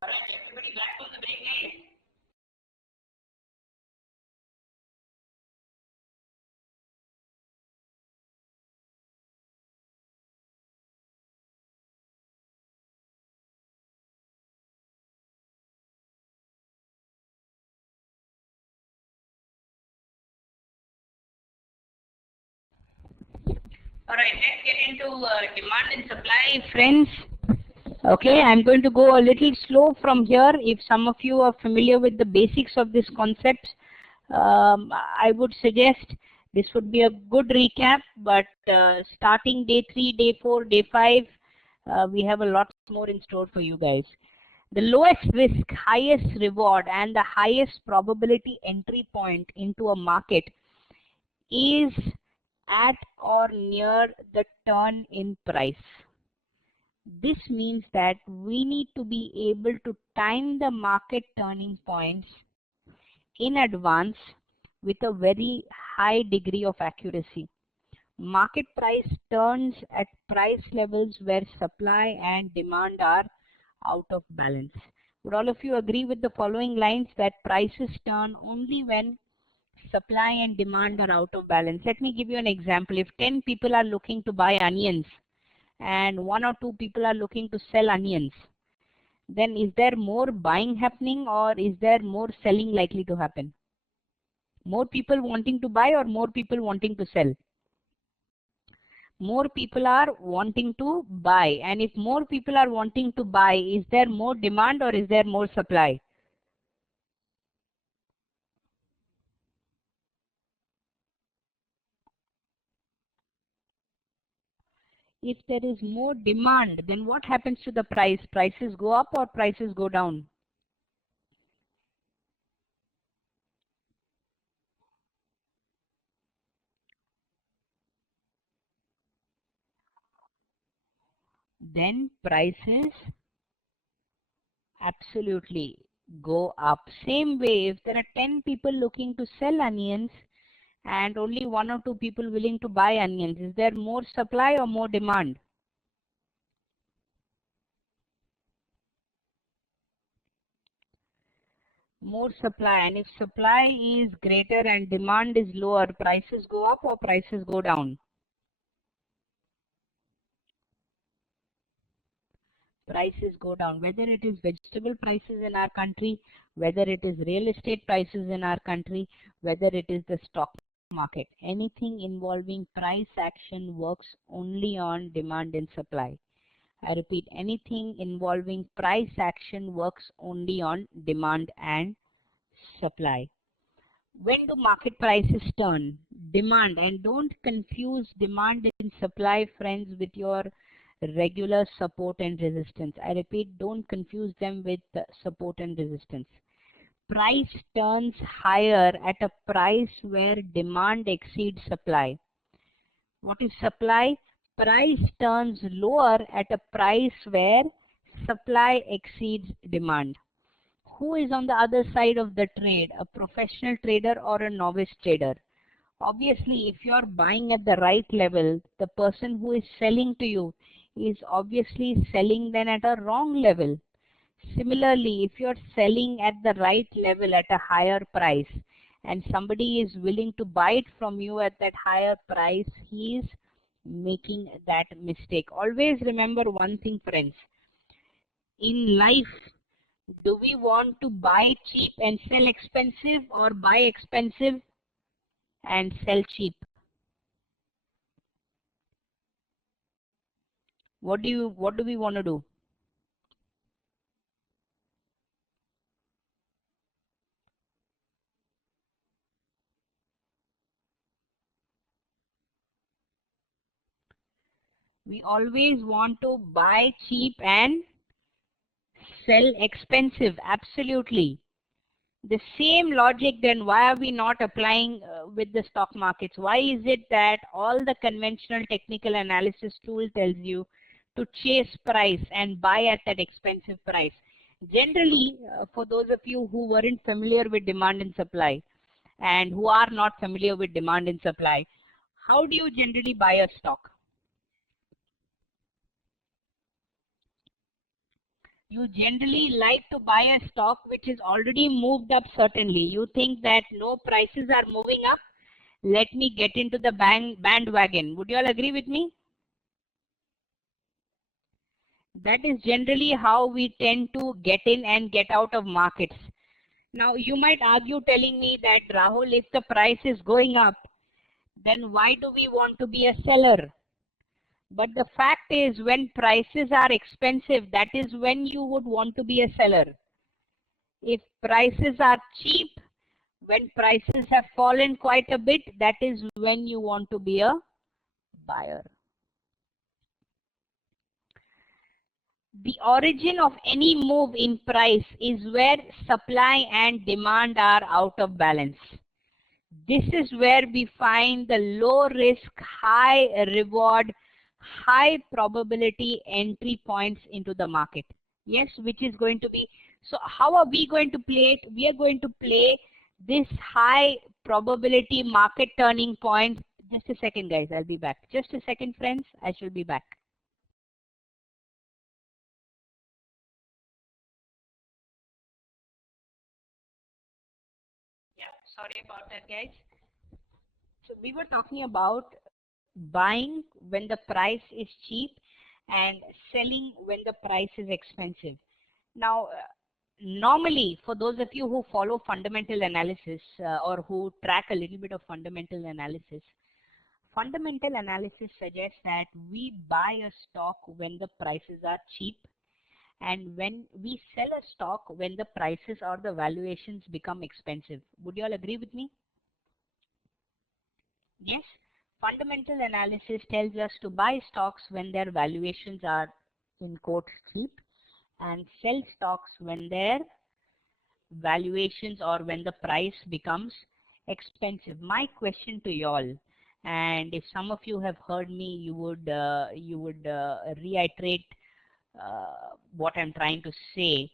All right, everybody back from the break, guys. All right, let's get into demand and supply, friends. Okay, I'm going to go a little slow from here. If some of you are familiar with the basics of this concept, I would suggest this would be a good recap, but starting day 3, day 4, day 5, we have a lot more in store for you guys. The lowest risk, highest reward, and the highest probability entry point into a market is at or near the turn in price. This means that we need to be able to time the market turning points in advance with a very high degree of accuracy. Market price turns at price levels where supply and demand are out of balance. Would all of you agree with the following lines, that prices turn only when supply and demand are out of balance? Let me give you an example. If 10 people are looking to buy onions and 1 or 2 people are looking to sell onions, then is there more buying happening or is there more selling likely to happen? More people wanting to buy or more people wanting to sell? More people are wanting to buy. And if more people are wanting to buy, is there more demand or is there more supply? If there is more demand, then what happens to the price? Prices go up or prices go down? Then prices absolutely go up. Same way, if there are 10 people looking to sell onions and only 1 or 2 people willing to buy onions, is there more supply or more demand? More supply. And if supply is greater and demand is lower, prices go up or prices go down? Prices go down. Whether it is vegetable prices in our country, whether it is real estate prices in our country, whether it is the stock market, anything involving price action works only on demand and supply. I repeat, anything involving price action works only on demand and supply. When do market prices turn? Demand. And don't confuse demand and supply, friends, with your regular support and resistance. I repeat, don't confuse them with support and resistance. Price turns higher at a price where demand exceeds supply. What is supply? Price turns lower at a price where supply exceeds demand. Who is on the other side of the trade, a professional trader or a novice trader? Obviously, if you're buying at the right level, the person who is selling to you is obviously selling then at a wrong level. Similarly, if you're selling at the right level at a higher price and somebody is willing to buy it from you at that higher price, he is making that mistake. Always remember one thing, friends. In life, do we want to buy cheap and sell expensive or buy expensive and sell cheap? What do we want to do? We always want to buy cheap and sell expensive. Absolutely. The same logic, then why are we not applying with the stock markets? Why is it that all the conventional technical analysis tool tells you to chase price and buy at that expensive price? Generally, for those of you who weren't familiar with demand and supply and who are not familiar with demand and supply, how do you generally buy a stock? You generally like to buy a stock which is already moved up certainly. You think that no, prices are moving up, let me get into the bandwagon. Would you all agree with me? That is generally how we tend to get in and get out of markets. Now, you might argue telling me that, Rahul, if the price is going up, then why do we want to be a seller? But the fact is, when prices are expensive, that is when you would want to be a seller. If prices are cheap, when prices have fallen quite a bit, that is when you want to be a buyer. The origin of any move in price is where supply and demand are out of balance. This is where we find the low risk, high reward, high probability entry points into the market. Yes, which is going to be, so how are we going to play it? We are going to play this high probability market turning point. Just a second, guys, I'll be back. Just a second, friends, I shall be back. Yeah, sorry about that, guys. So we were talking about buying when the price is cheap and selling when the price is expensive. Now, normally, for those of you who follow fundamental analysis or who track a little bit of fundamental analysis suggests that we buy a stock when the prices are cheap, and when we sell a stock when the prices or the valuations become expensive. Would you all agree with me? Yes. Fundamental analysis tells us to buy stocks when their valuations are, in quotes, cheap, and sell stocks when their valuations or when the price becomes expensive. My question to y'all, and if some of you have heard me, you would reiterate what I'm trying to say.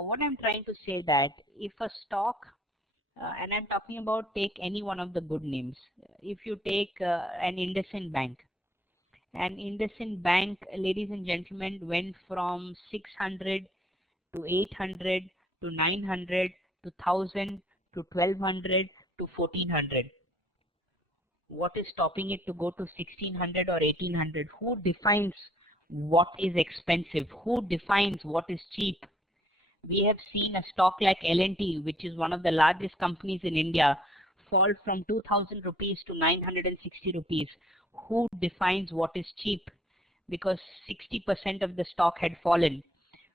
What I'm trying to say that if a stock, and I'm talking about, take any one of the good names. If you take an IndusInd Bank, and IndusInd Bank, ladies and gentlemen, went from 600 to 800 to 900 to 1000 to 1200 to 1400. What is stopping it to go to 1600 or 1800? Who defines what is expensive? Who defines what is cheap? We have seen a stock like L&T, which is one of the largest companies in India, fall from 2000 rupees to 960 rupees. Who defines what is cheap? Because 60% of the stock had fallen.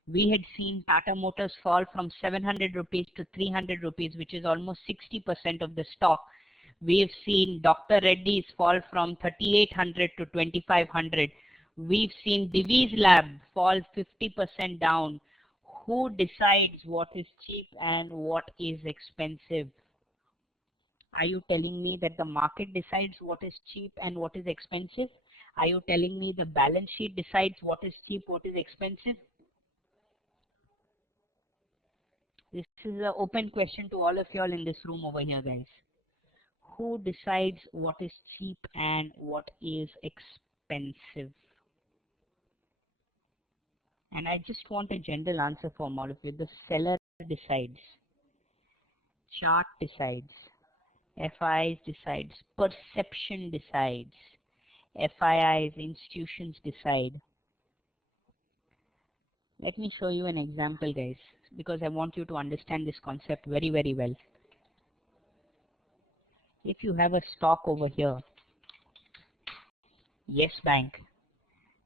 We had seen Tata Motors fall from 700 rupees to 300 rupees, which is almost 60% of the stock. We have seen Dr. Reddy's fall from 3800 to 2500. We've seen Divi's Lab fall 50% down. Who decides what is cheap and what is expensive? Are you telling me that the market decides what is cheap and what is expensive? Are you telling me the balance sheet decides what is cheap, what is expensive? This is an open question to all of y'all in this room over here, guys. Who decides what is cheap and what is expensive? And I just want a general answer from all of you. The seller decides. Chart decides. FIs decides. Perception decides. FIIs, institutions decide. Let me show you an example, guys, because I want you to understand this concept very, very well. If you have a stock over here, Yes Bank,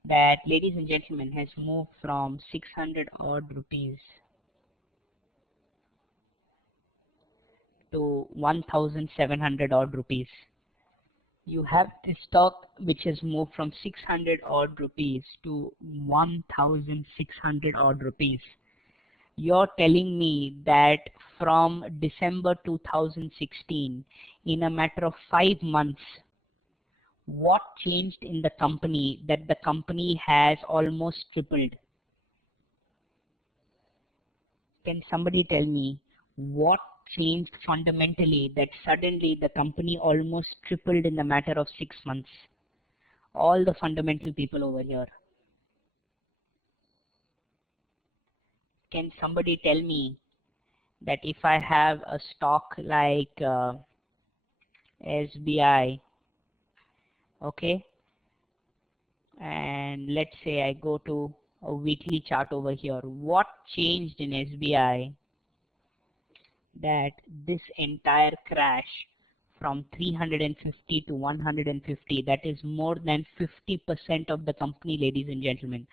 that, ladies and gentlemen, has moved from 600 odd rupees to 1700 odd rupees. You have this stock which has moved from 600 odd rupees to 1600 odd rupees. You're telling me that from December 2016, in a matter of 5 months, what changed in the company that the company has almost tripled? Can somebody tell me what changed fundamentally that suddenly the company almost tripled in the matter of 6 months? All the fundamental people over here. can somebody tell me that if I have a stock like SBI, okay, and let's say I go to a weekly chart over here, what changed in SBI that this entire crash from 350 to 150, that is more than 50% of the company, ladies and gentlemen,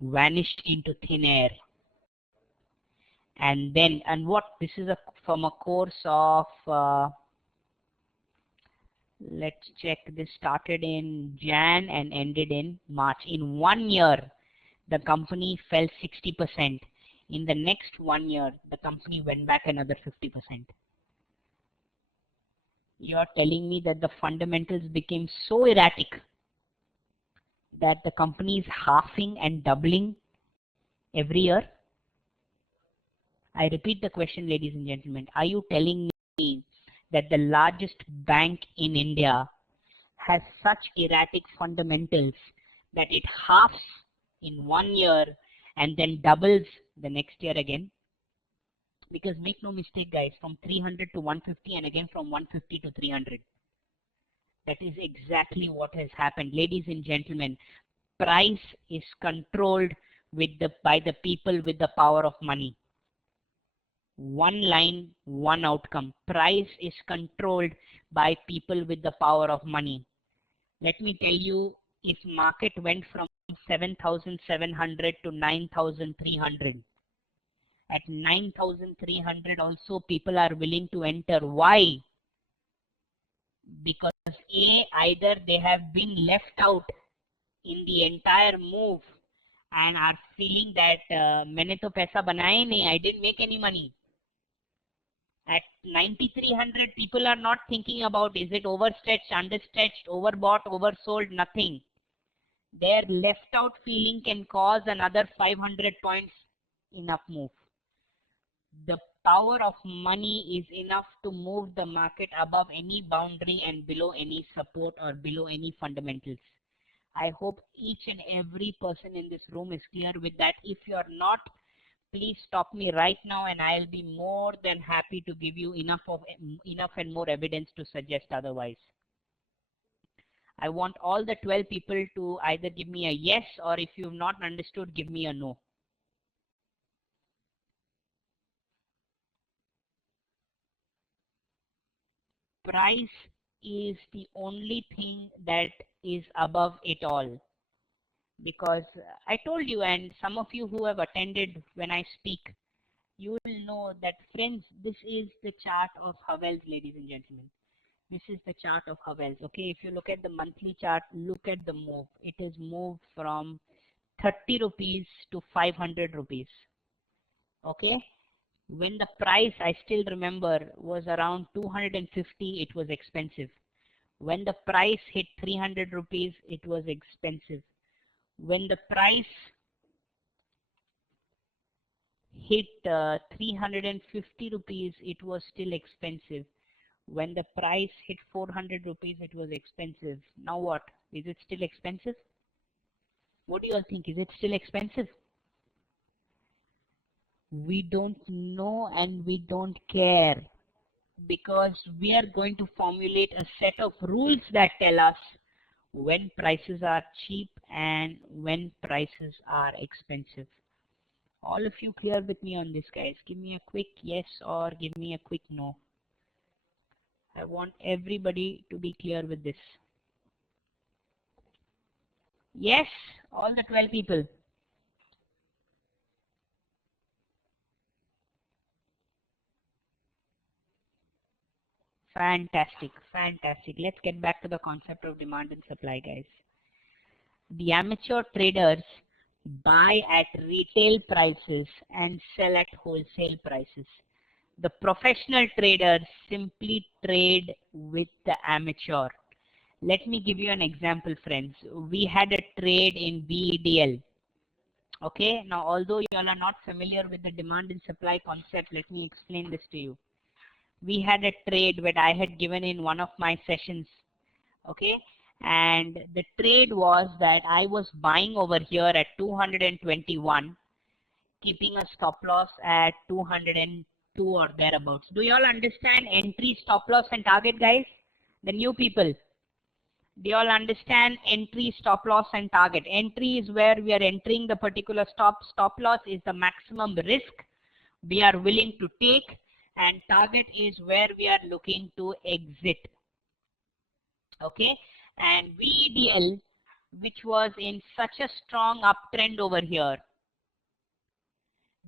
vanished into thin air? And then, and what, this is from a course of, let's check, this started in Jan and ended in March. In 1 year, the company fell 60%. In the next 1 year, the company went back another 50%. You're telling me that the fundamentals became so erratic that the company is halving and doubling every year? I repeat the question, ladies and gentlemen. Are you telling me that the largest bank in India has such erratic fundamentals that it halves in 1 year and then doubles the next year again? Because make no mistake, guys, from 300 to 150 and again from 150 to 300. That is exactly what has happened. Ladies and gentlemen, price is controlled by the people with the power of money. One line, one outcome. Price is controlled by people with the power of money. Let me tell you, if market went from 7,700 to 9,300, at 9,300 also people are willing to enter. Why? Because either they have been left out in the entire move and are feeling that मैंने तो पैसा बनाया ही नहीं, I didn't make any money. At 9,300, people are not thinking about is it overstretched, understretched, overbought, oversold, nothing. Their left out feeling can cause another 500 points in up move. The power of money is enough to move the market above any boundary and below any support or below any fundamentals. I hope each and every person in this room is clear with that. If you are not, please stop me right now and I'll be more than happy to give you enough and more evidence to suggest otherwise. I want all the 12 people to either give me a yes, or if you've not understood, give me a no. Price is the only thing that is above it all. Because I told you, and some of you who have attended when I speak, you will know that, friends, this is the chart of Havells, ladies and gentlemen. This is the chart of Havells. Okay, if you look at the monthly chart, look at the move. It has moved from 30 rupees to 500 rupees. Okay, when the price, I still remember, was around 250, it was expensive. When the price hit 300 rupees, it was expensive. When the price hit 350 rupees, it was still expensive. When the price hit 400 rupees, it was expensive. Now what? Is it still expensive? What do you all think? Is it still expensive? We don't know and we don't care, because we are going to formulate a set of rules that tell us when prices are cheap and when prices are expensive. All of you clear with me on this, guys? Give me a quick yes or give me a quick no. I want everybody to be clear with this. Yes, all the 12 people. Fantastic, fantastic. Let's get back to the concept of demand and supply, guys. The amateur traders buy at retail prices and sell at wholesale prices. The professional traders simply trade with the amateur. Let me give you an example, friends. We had a trade in BEDL. Okay, now although you all are not familiar with the demand and supply concept, let me explain this to you. We had a trade that I had given in one of my sessions. Okay, and the trade was that I was buying over here at 221, keeping a stop loss at 202 or thereabouts. Do you all understand entry, stop loss and target, guys? The new people. Do you all understand entry, stop loss and target? Entry is where we are entering the particular stop. Stop loss is the maximum risk we are willing to take, and target is where we are looking to exit. Okay, and VEDL, which was in such a strong uptrend over here,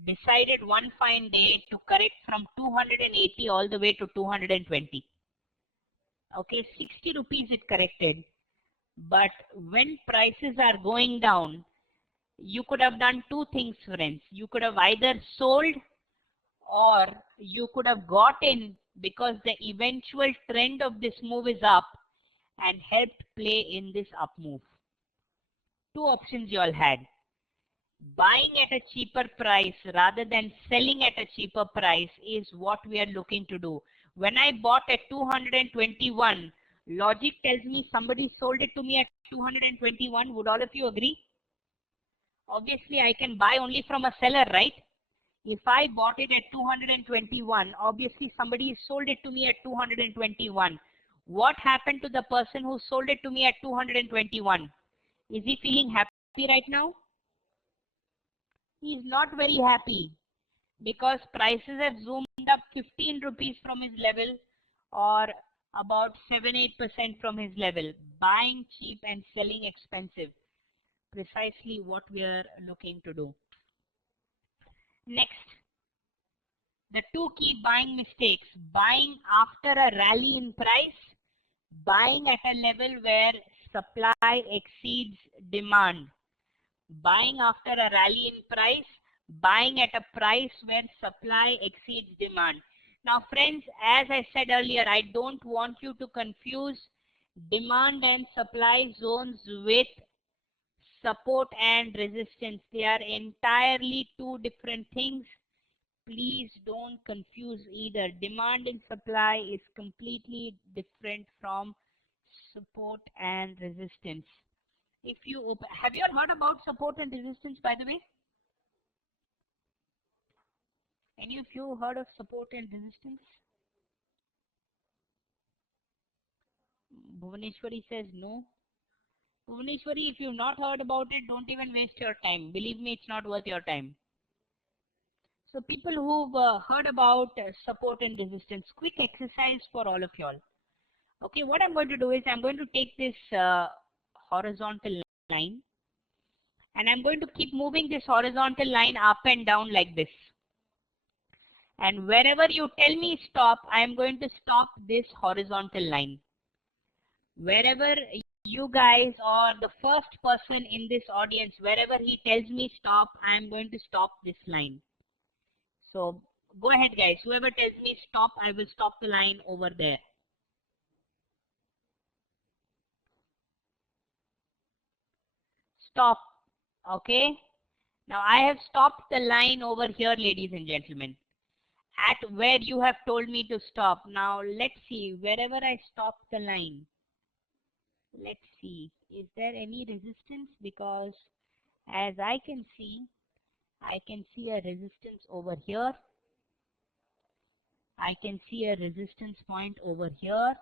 decided one fine day to correct from 280 all the way to 220. Okay, 60 rupees it corrected. But when prices are going down, you could have done two things, friends. You could have either sold or you could have got in, because the eventual trend of this move is up, and helped play in this up move. Two options you all had. Buying at a cheaper price rather than selling at a cheaper price is what we are looking to do. When I bought at 221, logic tells me somebody sold it to me at 221. Would all of you agree? Obviously, I can buy only from a seller, right? If I bought it at 221, obviously somebody sold it to me at 221. What happened to the person who sold it to me at 221? Is he feeling happy right now? He is not very happy, because prices have zoomed up 15 rupees from his level, or about 7-8% from his level. Buying cheap and selling expensive. Precisely what we are looking to do. Next, the two key buying mistakes: buying after a rally in price, buying at a level where supply exceeds demand. Buying after a rally in price, buying at a price where supply exceeds demand. Now friends, as I said earlier, I don't want you to confuse demand and supply zones with support and resistance. They are entirely two different things. Please don't confuse either. Demand and supply is completely different from support and resistance. If you have you heard about support and resistance, by the way? Any of you heard of support and resistance? Bhuvaneshwari says no. Bhuvaneshwari, if you've not heard about it, don't even waste your time. Believe me, it's not worth your time. So people who've heard about support and resistance, quick exercise for all of y'all. Okay, what I'm going to do is I'm going to take this horizontal line, and I'm going to keep moving this horizontal line up and down like this. And wherever you tell me stop, I am going to stop this horizontal line. Wherever you guys or the first person in this audience, wherever he tells me stop, I am going to stop this line. So go ahead guys, whoever tells me stop, I will stop the line over there. Stop. Okay. Now I have stopped the line over here, ladies and gentlemen, at where you have told me to stop. Now let's see, wherever I stop the line, let's see, is there any resistance? Because as I can see a resistance over here. I can see a resistance point over here.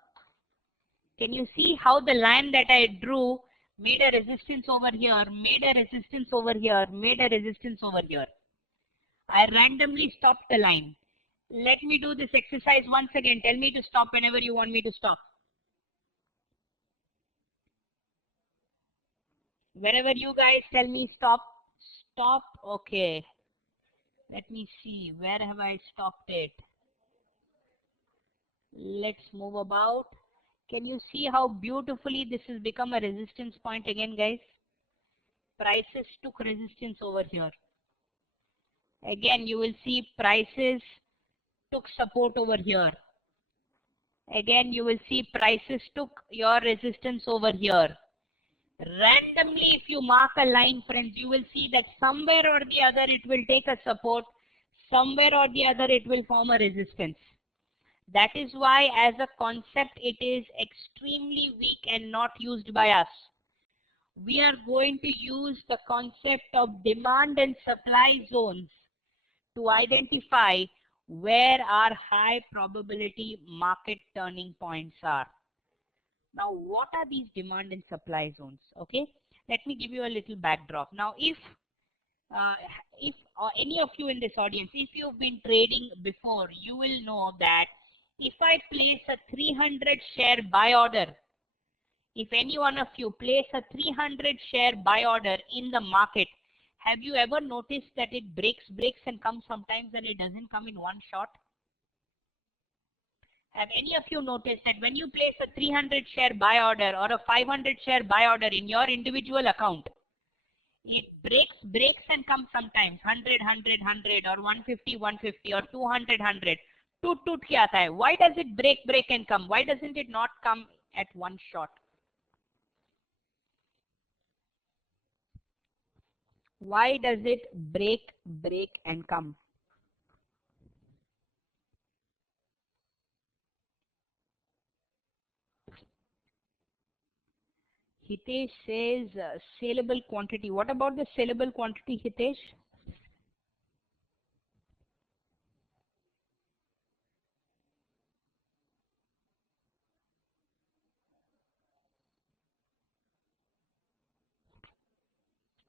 Can you see how the line that I drew made a resistance over here, made a resistance over here, made a resistance over here? I randomly stopped the line. Let me do this exercise once again. Tell me to stop whenever you want me to stop. Wherever you guys tell me stop, stop. Okay. Let me see. Where have I stopped it? Let's move about. Can you see how beautifully this has become a resistance point again, guys? Prices took resistance over here. Again, you will see prices took support over here. Again, you will see prices took your resistance over here. Randomly, if you mark a line, friends, you will see that somewhere or the other it will take a support, somewhere or the other it will form a resistance. That is why as a concept it is extremely weak and not used by us. We are going to use the concept of demand and supply zones to identify where our high probability market turning points are. Now, what are these demand and supply zones? Okay, let me give you a little backdrop. Now, if any of you in this audience, if you've been trading before, you will know that if I place a 300 share buy order, if any one of you place a 300 share buy order in the market, have you ever noticed that it breaks and comes sometimes and it doesn't come in one shot? Have any of you noticed that when you place a 300 share buy order or a 500 share buy order in your individual account, it breaks and comes sometimes 100 or 150 or 200 टूट के आता है. Why does it break and come? Why doesn't it not come at one shot? Why does it break and come? Hitesh says saleable quantity. What about the saleable quantity, Hitesh?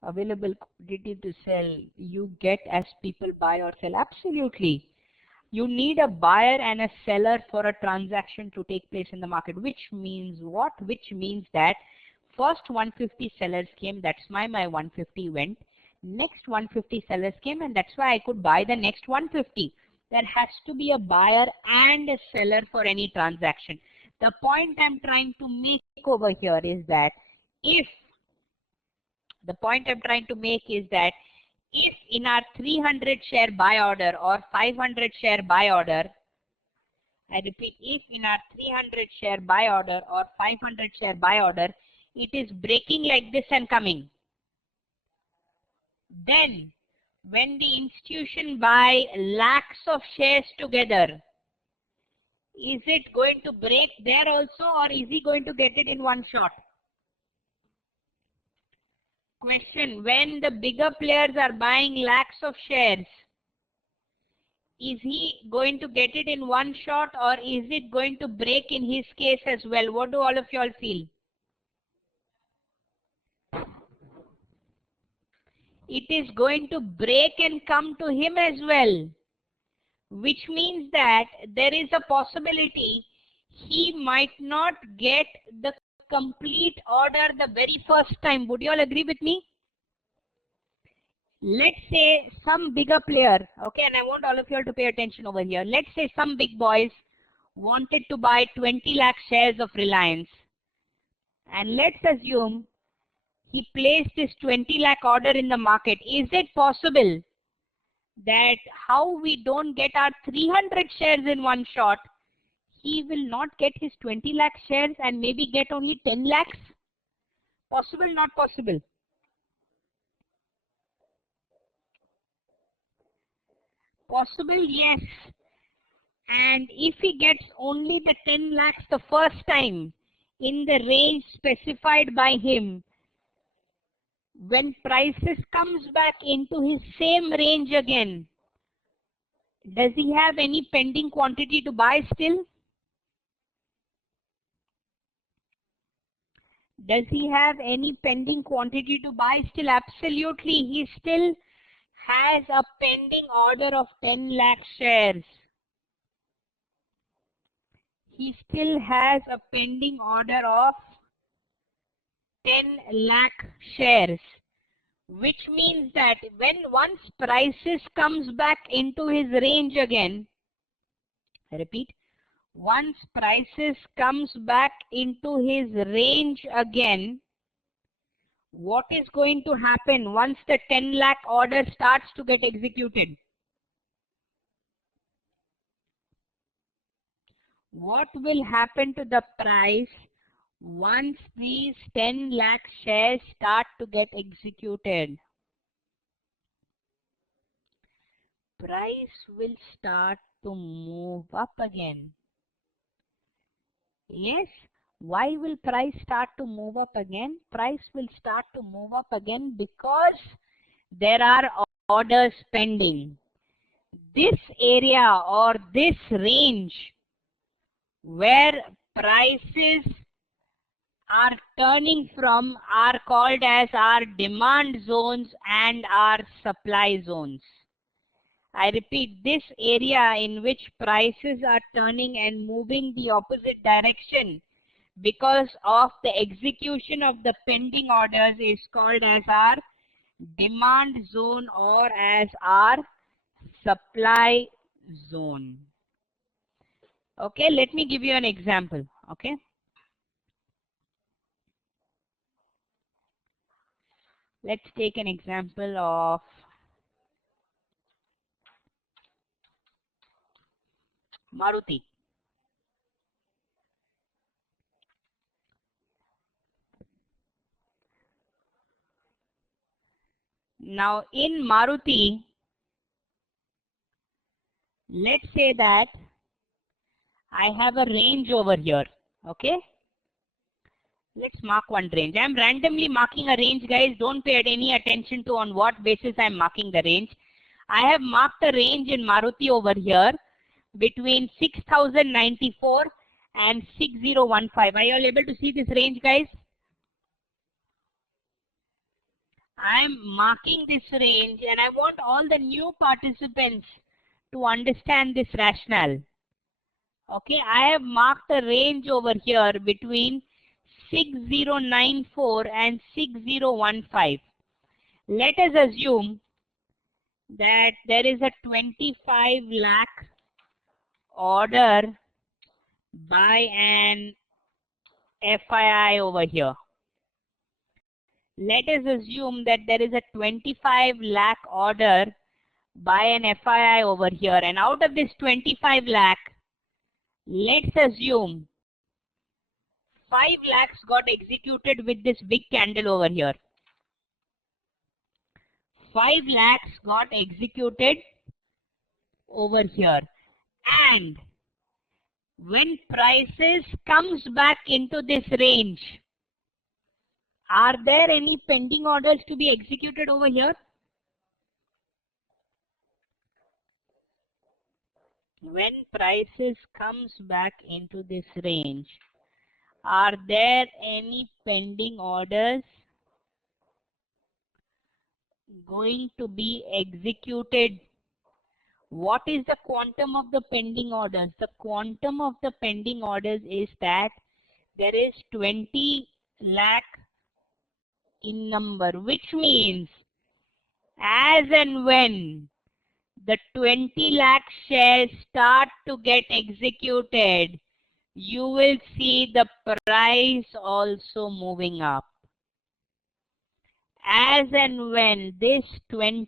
Available quantity to sell, you get as people buy or sell. Absolutely. You need a buyer and a seller for a transaction to take place in the market, which means what? Which means that first 150 sellers came, that's why my 150 went. Next 150 sellers came, and that's why I could buy the next 150. There has to be a buyer and a seller for any transaction. The point I'm trying to make over here is that if in our 300 share buy order or 500 share buy order, I repeat, if in our 300 share buy order or 500 share buy order, it is breaking like this and coming, then when the institution buy lakhs of shares together, is it going to break there also, or is he going to get it in one shot? Question: when the bigger players are buying lakhs of shares, is he going to get it in one shot, or is it going to break in his case as well? What do all of you all feel? It is going to break and come to him as well, which means that there is a possibility he might not get the complete order the very first time. Would you all agree with me? Let's say some bigger player, okay, and I want all of you all to pay attention over here. Let's say some big boys wanted to buy 20 lakh shares of Reliance, and let's assume he placed this 20 lakh order in the market. Is it possible that how we don't get our 300 shares in one shot, he will not get his 20 lakh shares and maybe get only 10 lakhs? Possible, not possible? Possible, yes. And if he gets only the 10 lakhs the first time in the range specified by him, when prices comes back into his same range again, does he have any pending quantity to buy still? Does he have any pending quantity to buy still? Absolutely. He still has a pending order of 10 lakh shares. He still has a pending order of 10 lakh shares, which means that when once prices comes back into his range again, I repeat, once prices comes back into his range again, what is going to happen once the 10 lakh order starts to get executed? What will happen to the price once these 10 lakh shares start to get executed? Price will start to move up again. Yes. Why will price start to move up again? Price will start to move up again because there are orders pending. this area or this range where prices are turning from are called as our demand zones and our supply zones. I repeat, this area in which prices are turning and moving the opposite direction because of the execution of the pending orders is called as our demand zone or as our supply zone. Okay, let me give you an example. Okay, let's take an example of Maruti. Now in Maruti, let's say that I have a range over here. Okay, let's mark one range. I'm randomly marking a range, guys. Don't pay any attention to on what basis I'm marking the range. I have marked a range in Maruti over here between 6094 and 6015. Are you all able to see this range, guys? I'm marking this range and I want all the new participants to understand this rationale. Okay, I have marked a range over here between 6094 and 6015. Let us assume that there is a 25 lakh order by an FII over here. Let us assume that there is a 25 lakh order by an FII over here, and out of this 25 lakh, let's assume 5 lakhs got executed with this big candle over here. 5 lakhs got executed over here, and when prices comes back into this range, are there any pending orders to be executed over here? When prices comes back into this range, are there any pending orders going to be executed? What is the quantum of the pending orders? The quantum of the pending orders is that there is 20 lakh in number, which means as and when the 20 lakh shares start to get executed, you will see the price also moving up. As and when this 20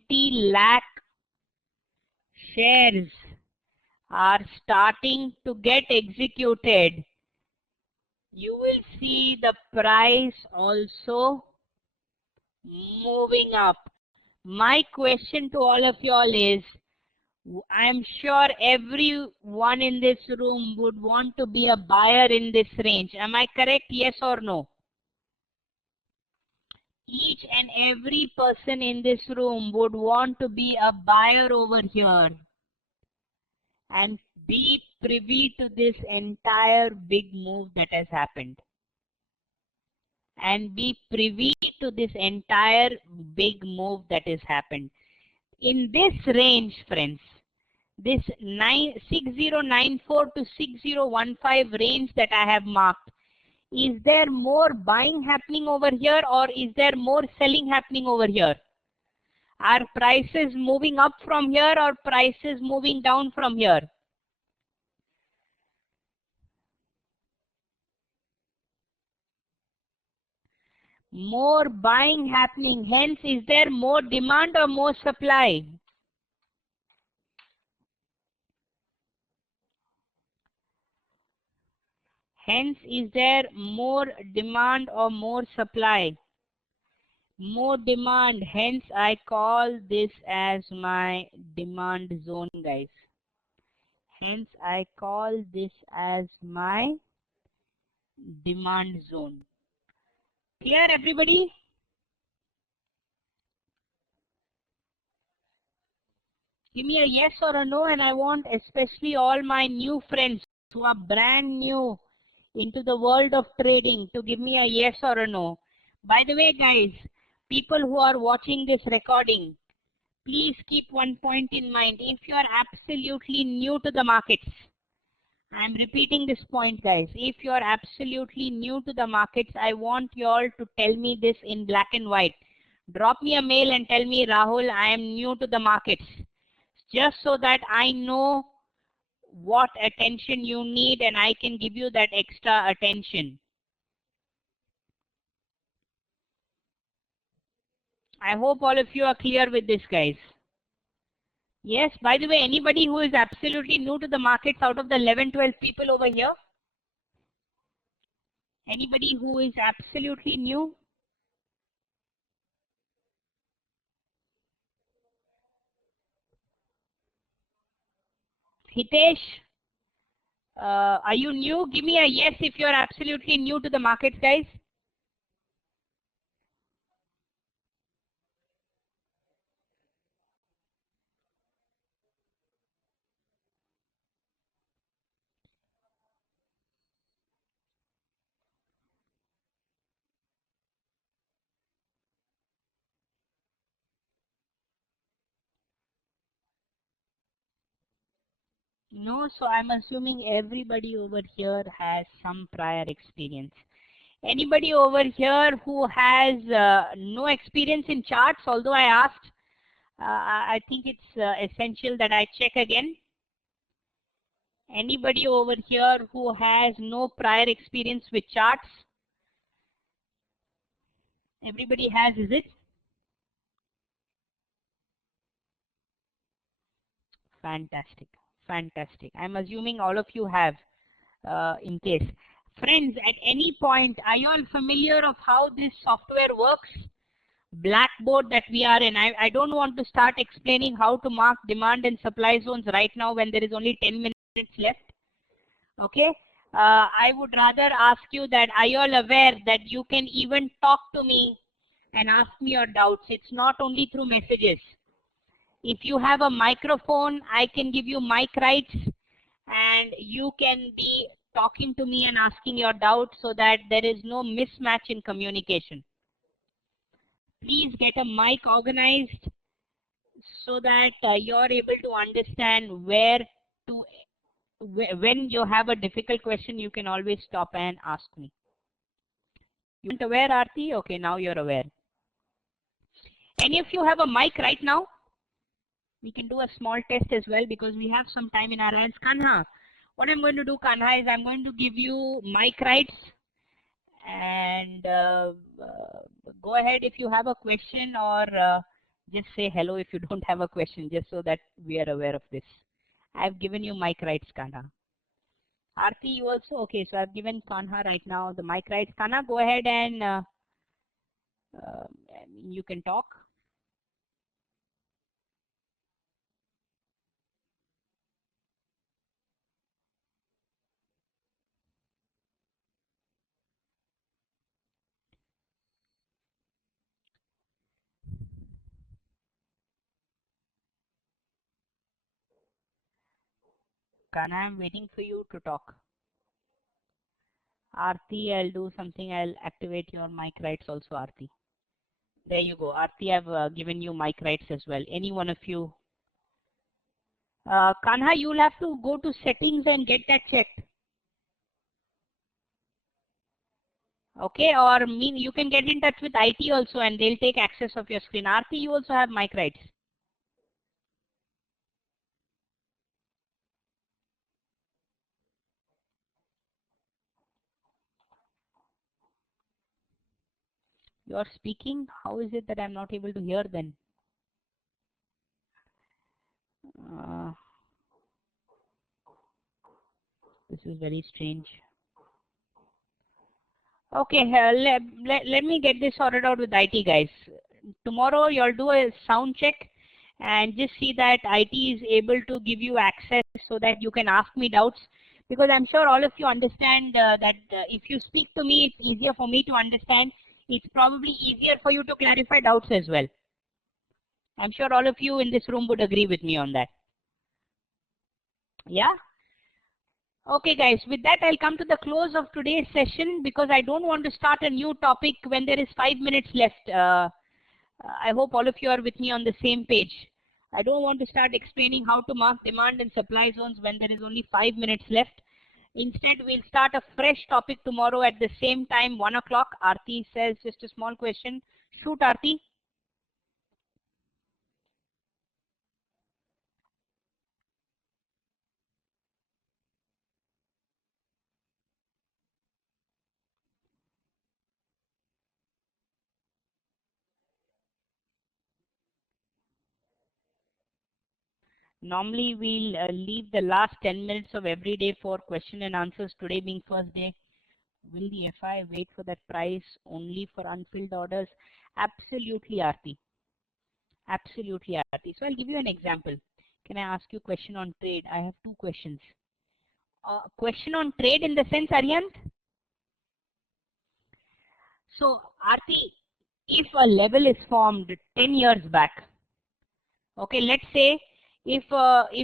lakh shares are starting to get executed, you will see the price also moving up. My question to all of y'all is, I'm sure everyone in this room would want to be a buyer in this range. Am I correct? Yes or no? Each and every person in this room would want to be a buyer over here and be privy to this entire big move that has happened. And be privy to this entire big move that has happened. In this range, friends, this 6094 to 6015 range that I have marked, is there more buying happening over here or is there more selling happening over here? Are prices moving up from here or prices moving down from here? More buying happening, hence is there more demand or more supply? Hence, is there more demand or more supply? More demand, hence I call this as my demand zone, guys. Hence I call this as my demand zone. Clear, everybody? Give me a yes or a no, and I want especially all my new friends who are brand new into the world of trading to give me a yes or a no. By the way, guys, people who are watching this recording, please keep one point in mind. If you are absolutely new to the markets, I'm repeating this point, guys. If you are absolutely new to the markets, I want you all to tell me this in black and white. Drop me a mail and tell me, Rahul, I am new to the markets. Just so that I know what attention you need and I can give you that extra attention. I hope all of you are clear with this, guys. Yes, by the way, anybody who is absolutely new to the markets out of the 11, 12 people over here? Anybody who is absolutely new? Hitesh, are you new? Give me a yes if you're absolutely new to the markets, guys. No, so I'm assuming everybody over here has some prior experience. Anybody over here who has no experience in charts, although I asked, I think it's essential that I check again. Anybody over here who has no prior experience with charts? Everybody has, is it? Fantastic, fantastic. I'm assuming all of you have, in case. Friends, at any point, are you all familiar of how this software works? Blackboard that we are in. I don't want to start explaining how to mark demand and supply zones right now when there is only 10 minutes left. Okay. I would rather ask you that, are you all aware that you can even talk to me and ask me your doubts? It's not only through messages. If you have a microphone, I can give you mic rights and you can be talking to me and asking your doubts so that there is no mismatch in communication. Please get a mic organized so that you're able to understand where to, when you have a difficult question, you can always stop and ask me. You weren't aware, Aarti? Okay, now you're aware. Any of you have a mic right now? We can do a small test as well because we have some time in our hands. Kanha, what I'm going to do, Kanha, is I'm going to give you mic rights and go ahead if you have a question, or just say hello if you don't have a question, just so that we are aware of this. I've given you mic rights, Kanha. Aarti, you also? Okay, so I've given Kanha right now the mic rights. Kanha, go ahead and you can talk. Kanha, I'm waiting for you to talk. Aarti, I'll do something. I'll activate your mic rights also, Aarti. There you go. Aarti, I've given you mic rights as well. Any one of you. Kanha, you'll have to go to settings and get that checked. Okay, or you can get in touch with IT also and they'll take access of your screen. Aarti, you also have mic rights. You're speaking. How is it that I'm not able to hear then? This is very strange. Okay, let me get this sorted out with IT, guys. Tomorrow you'll do a sound check and just see that IT is able to give you access so that you can ask me doubts, because I'm sure all of you understand that if you speak to me, it's easier for me to understand. It's probably easier for you to clarify doubts as well. I'm sure all of you in this room would agree with me on that. Yeah? Okay guys, with that I'll come to the close of today's session because I don't want to start a new topic when there is 5 minutes left. I hope all of you are with me on the same page. I don't want to start explaining how to mark demand and supply zones when there is only 5 minutes left. Instead, we'll start a fresh topic tomorrow at the same time, 1 o'clock. Aarti says just a small question. Shoot, Aarti. Normally, we'll leave the last 10 minutes of every day for question and answers. Today being first day, will the FI wait for that price only for unfilled orders? Absolutely, Aarti. Absolutely, Aarti. So I'll give you an example. Can I ask you a question on trade? I have two questions. Question on trade in the sense, Aryant? So, Aarti, if a level is formed 10 years back, okay, let's say if a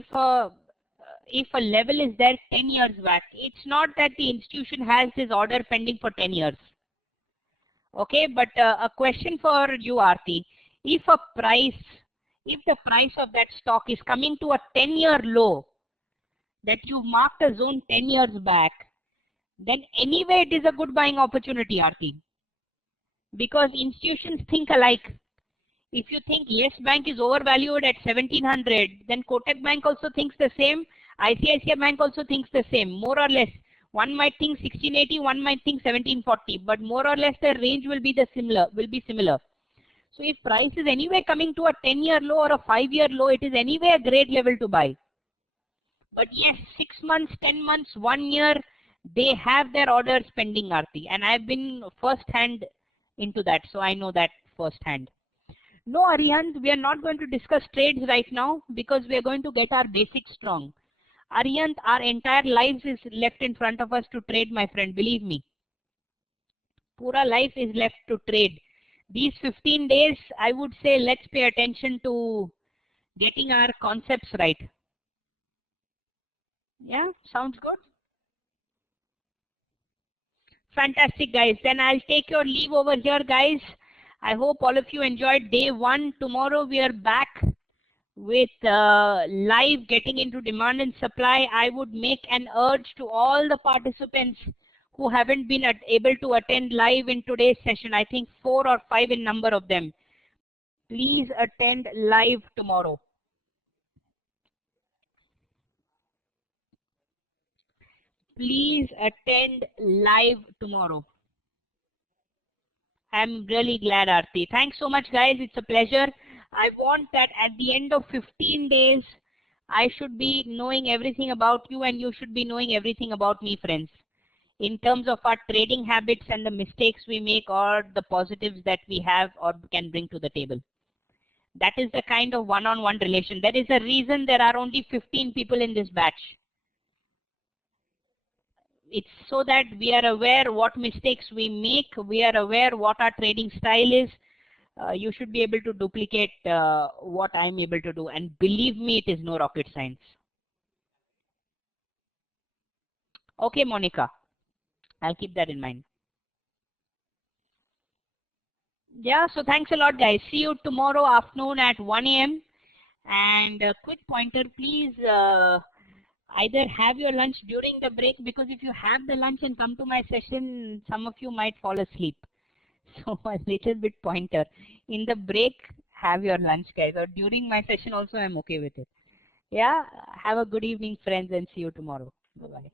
level is there 10 years back, it's not that the institution has this order pending for 10 years. Okay, but a question for you, Aarti, if the price of that stock is coming to a 10-year low that you marked a zone 10 years back, then anyway it is a good buying opportunity, Aarti. Because institutions think alike. If you think Yes Bank is overvalued at 1700, then Kotak Bank also thinks the same. ICICI Bank also thinks the same, more or less. One might think 1680, one might think 1740, but more or less the range will be similar. So if price is anyway coming to a 10-year low or a 5-year low, it is anyway a great level to buy. But yes, 6 months, 10 months, 1 year, they have their orders pending, Aarti, and I've been first hand into that, so I know that first hand. No, Arihant, we are not going to discuss trades right now because we are going to get our basics strong. Arihant, our entire lives is left in front of us to trade, my friend, believe me. Pura life is left to trade. These 15 days, I would say, let's pay attention to getting our concepts right. Yeah, sounds good? Fantastic, guys. Then I'll take your leave over here, guys. I hope all of you enjoyed day 1. Tomorrow we are back with live getting into demand and supply. I would make an urge to all the participants who haven't been able to attend live in today's session. I think 4 or 5 in number of them. Please attend live tomorrow. Please attend live tomorrow. I'm really glad, Aarti. Thanks so much, guys. It's a pleasure. I want that at the end of 15 days, I should be knowing everything about you and you should be knowing everything about me, friends. In terms of our trading habits and the mistakes we make or the positives that we have or can bring to the table. That is the kind of one-on-one relation. There is a reason there are only 15 people in this batch. It's so that we are aware what mistakes we make, we are aware what our trading style is. You should be able to duplicate what I'm able to do, and believe me, it is no rocket science. Okay, Monica, I'll keep that in mind. Yeah, so thanks a lot, guys. See you tomorrow afternoon at 1 a.m. And a quick pointer, please either have your lunch during the break, because if you have the lunch and come to my session, some of you might fall asleep. So a little bit pointer. In the break, have your lunch, guys. Or during my session also, I'm okay with it. Yeah, have a good evening, friends, and see you tomorrow. Bye-bye.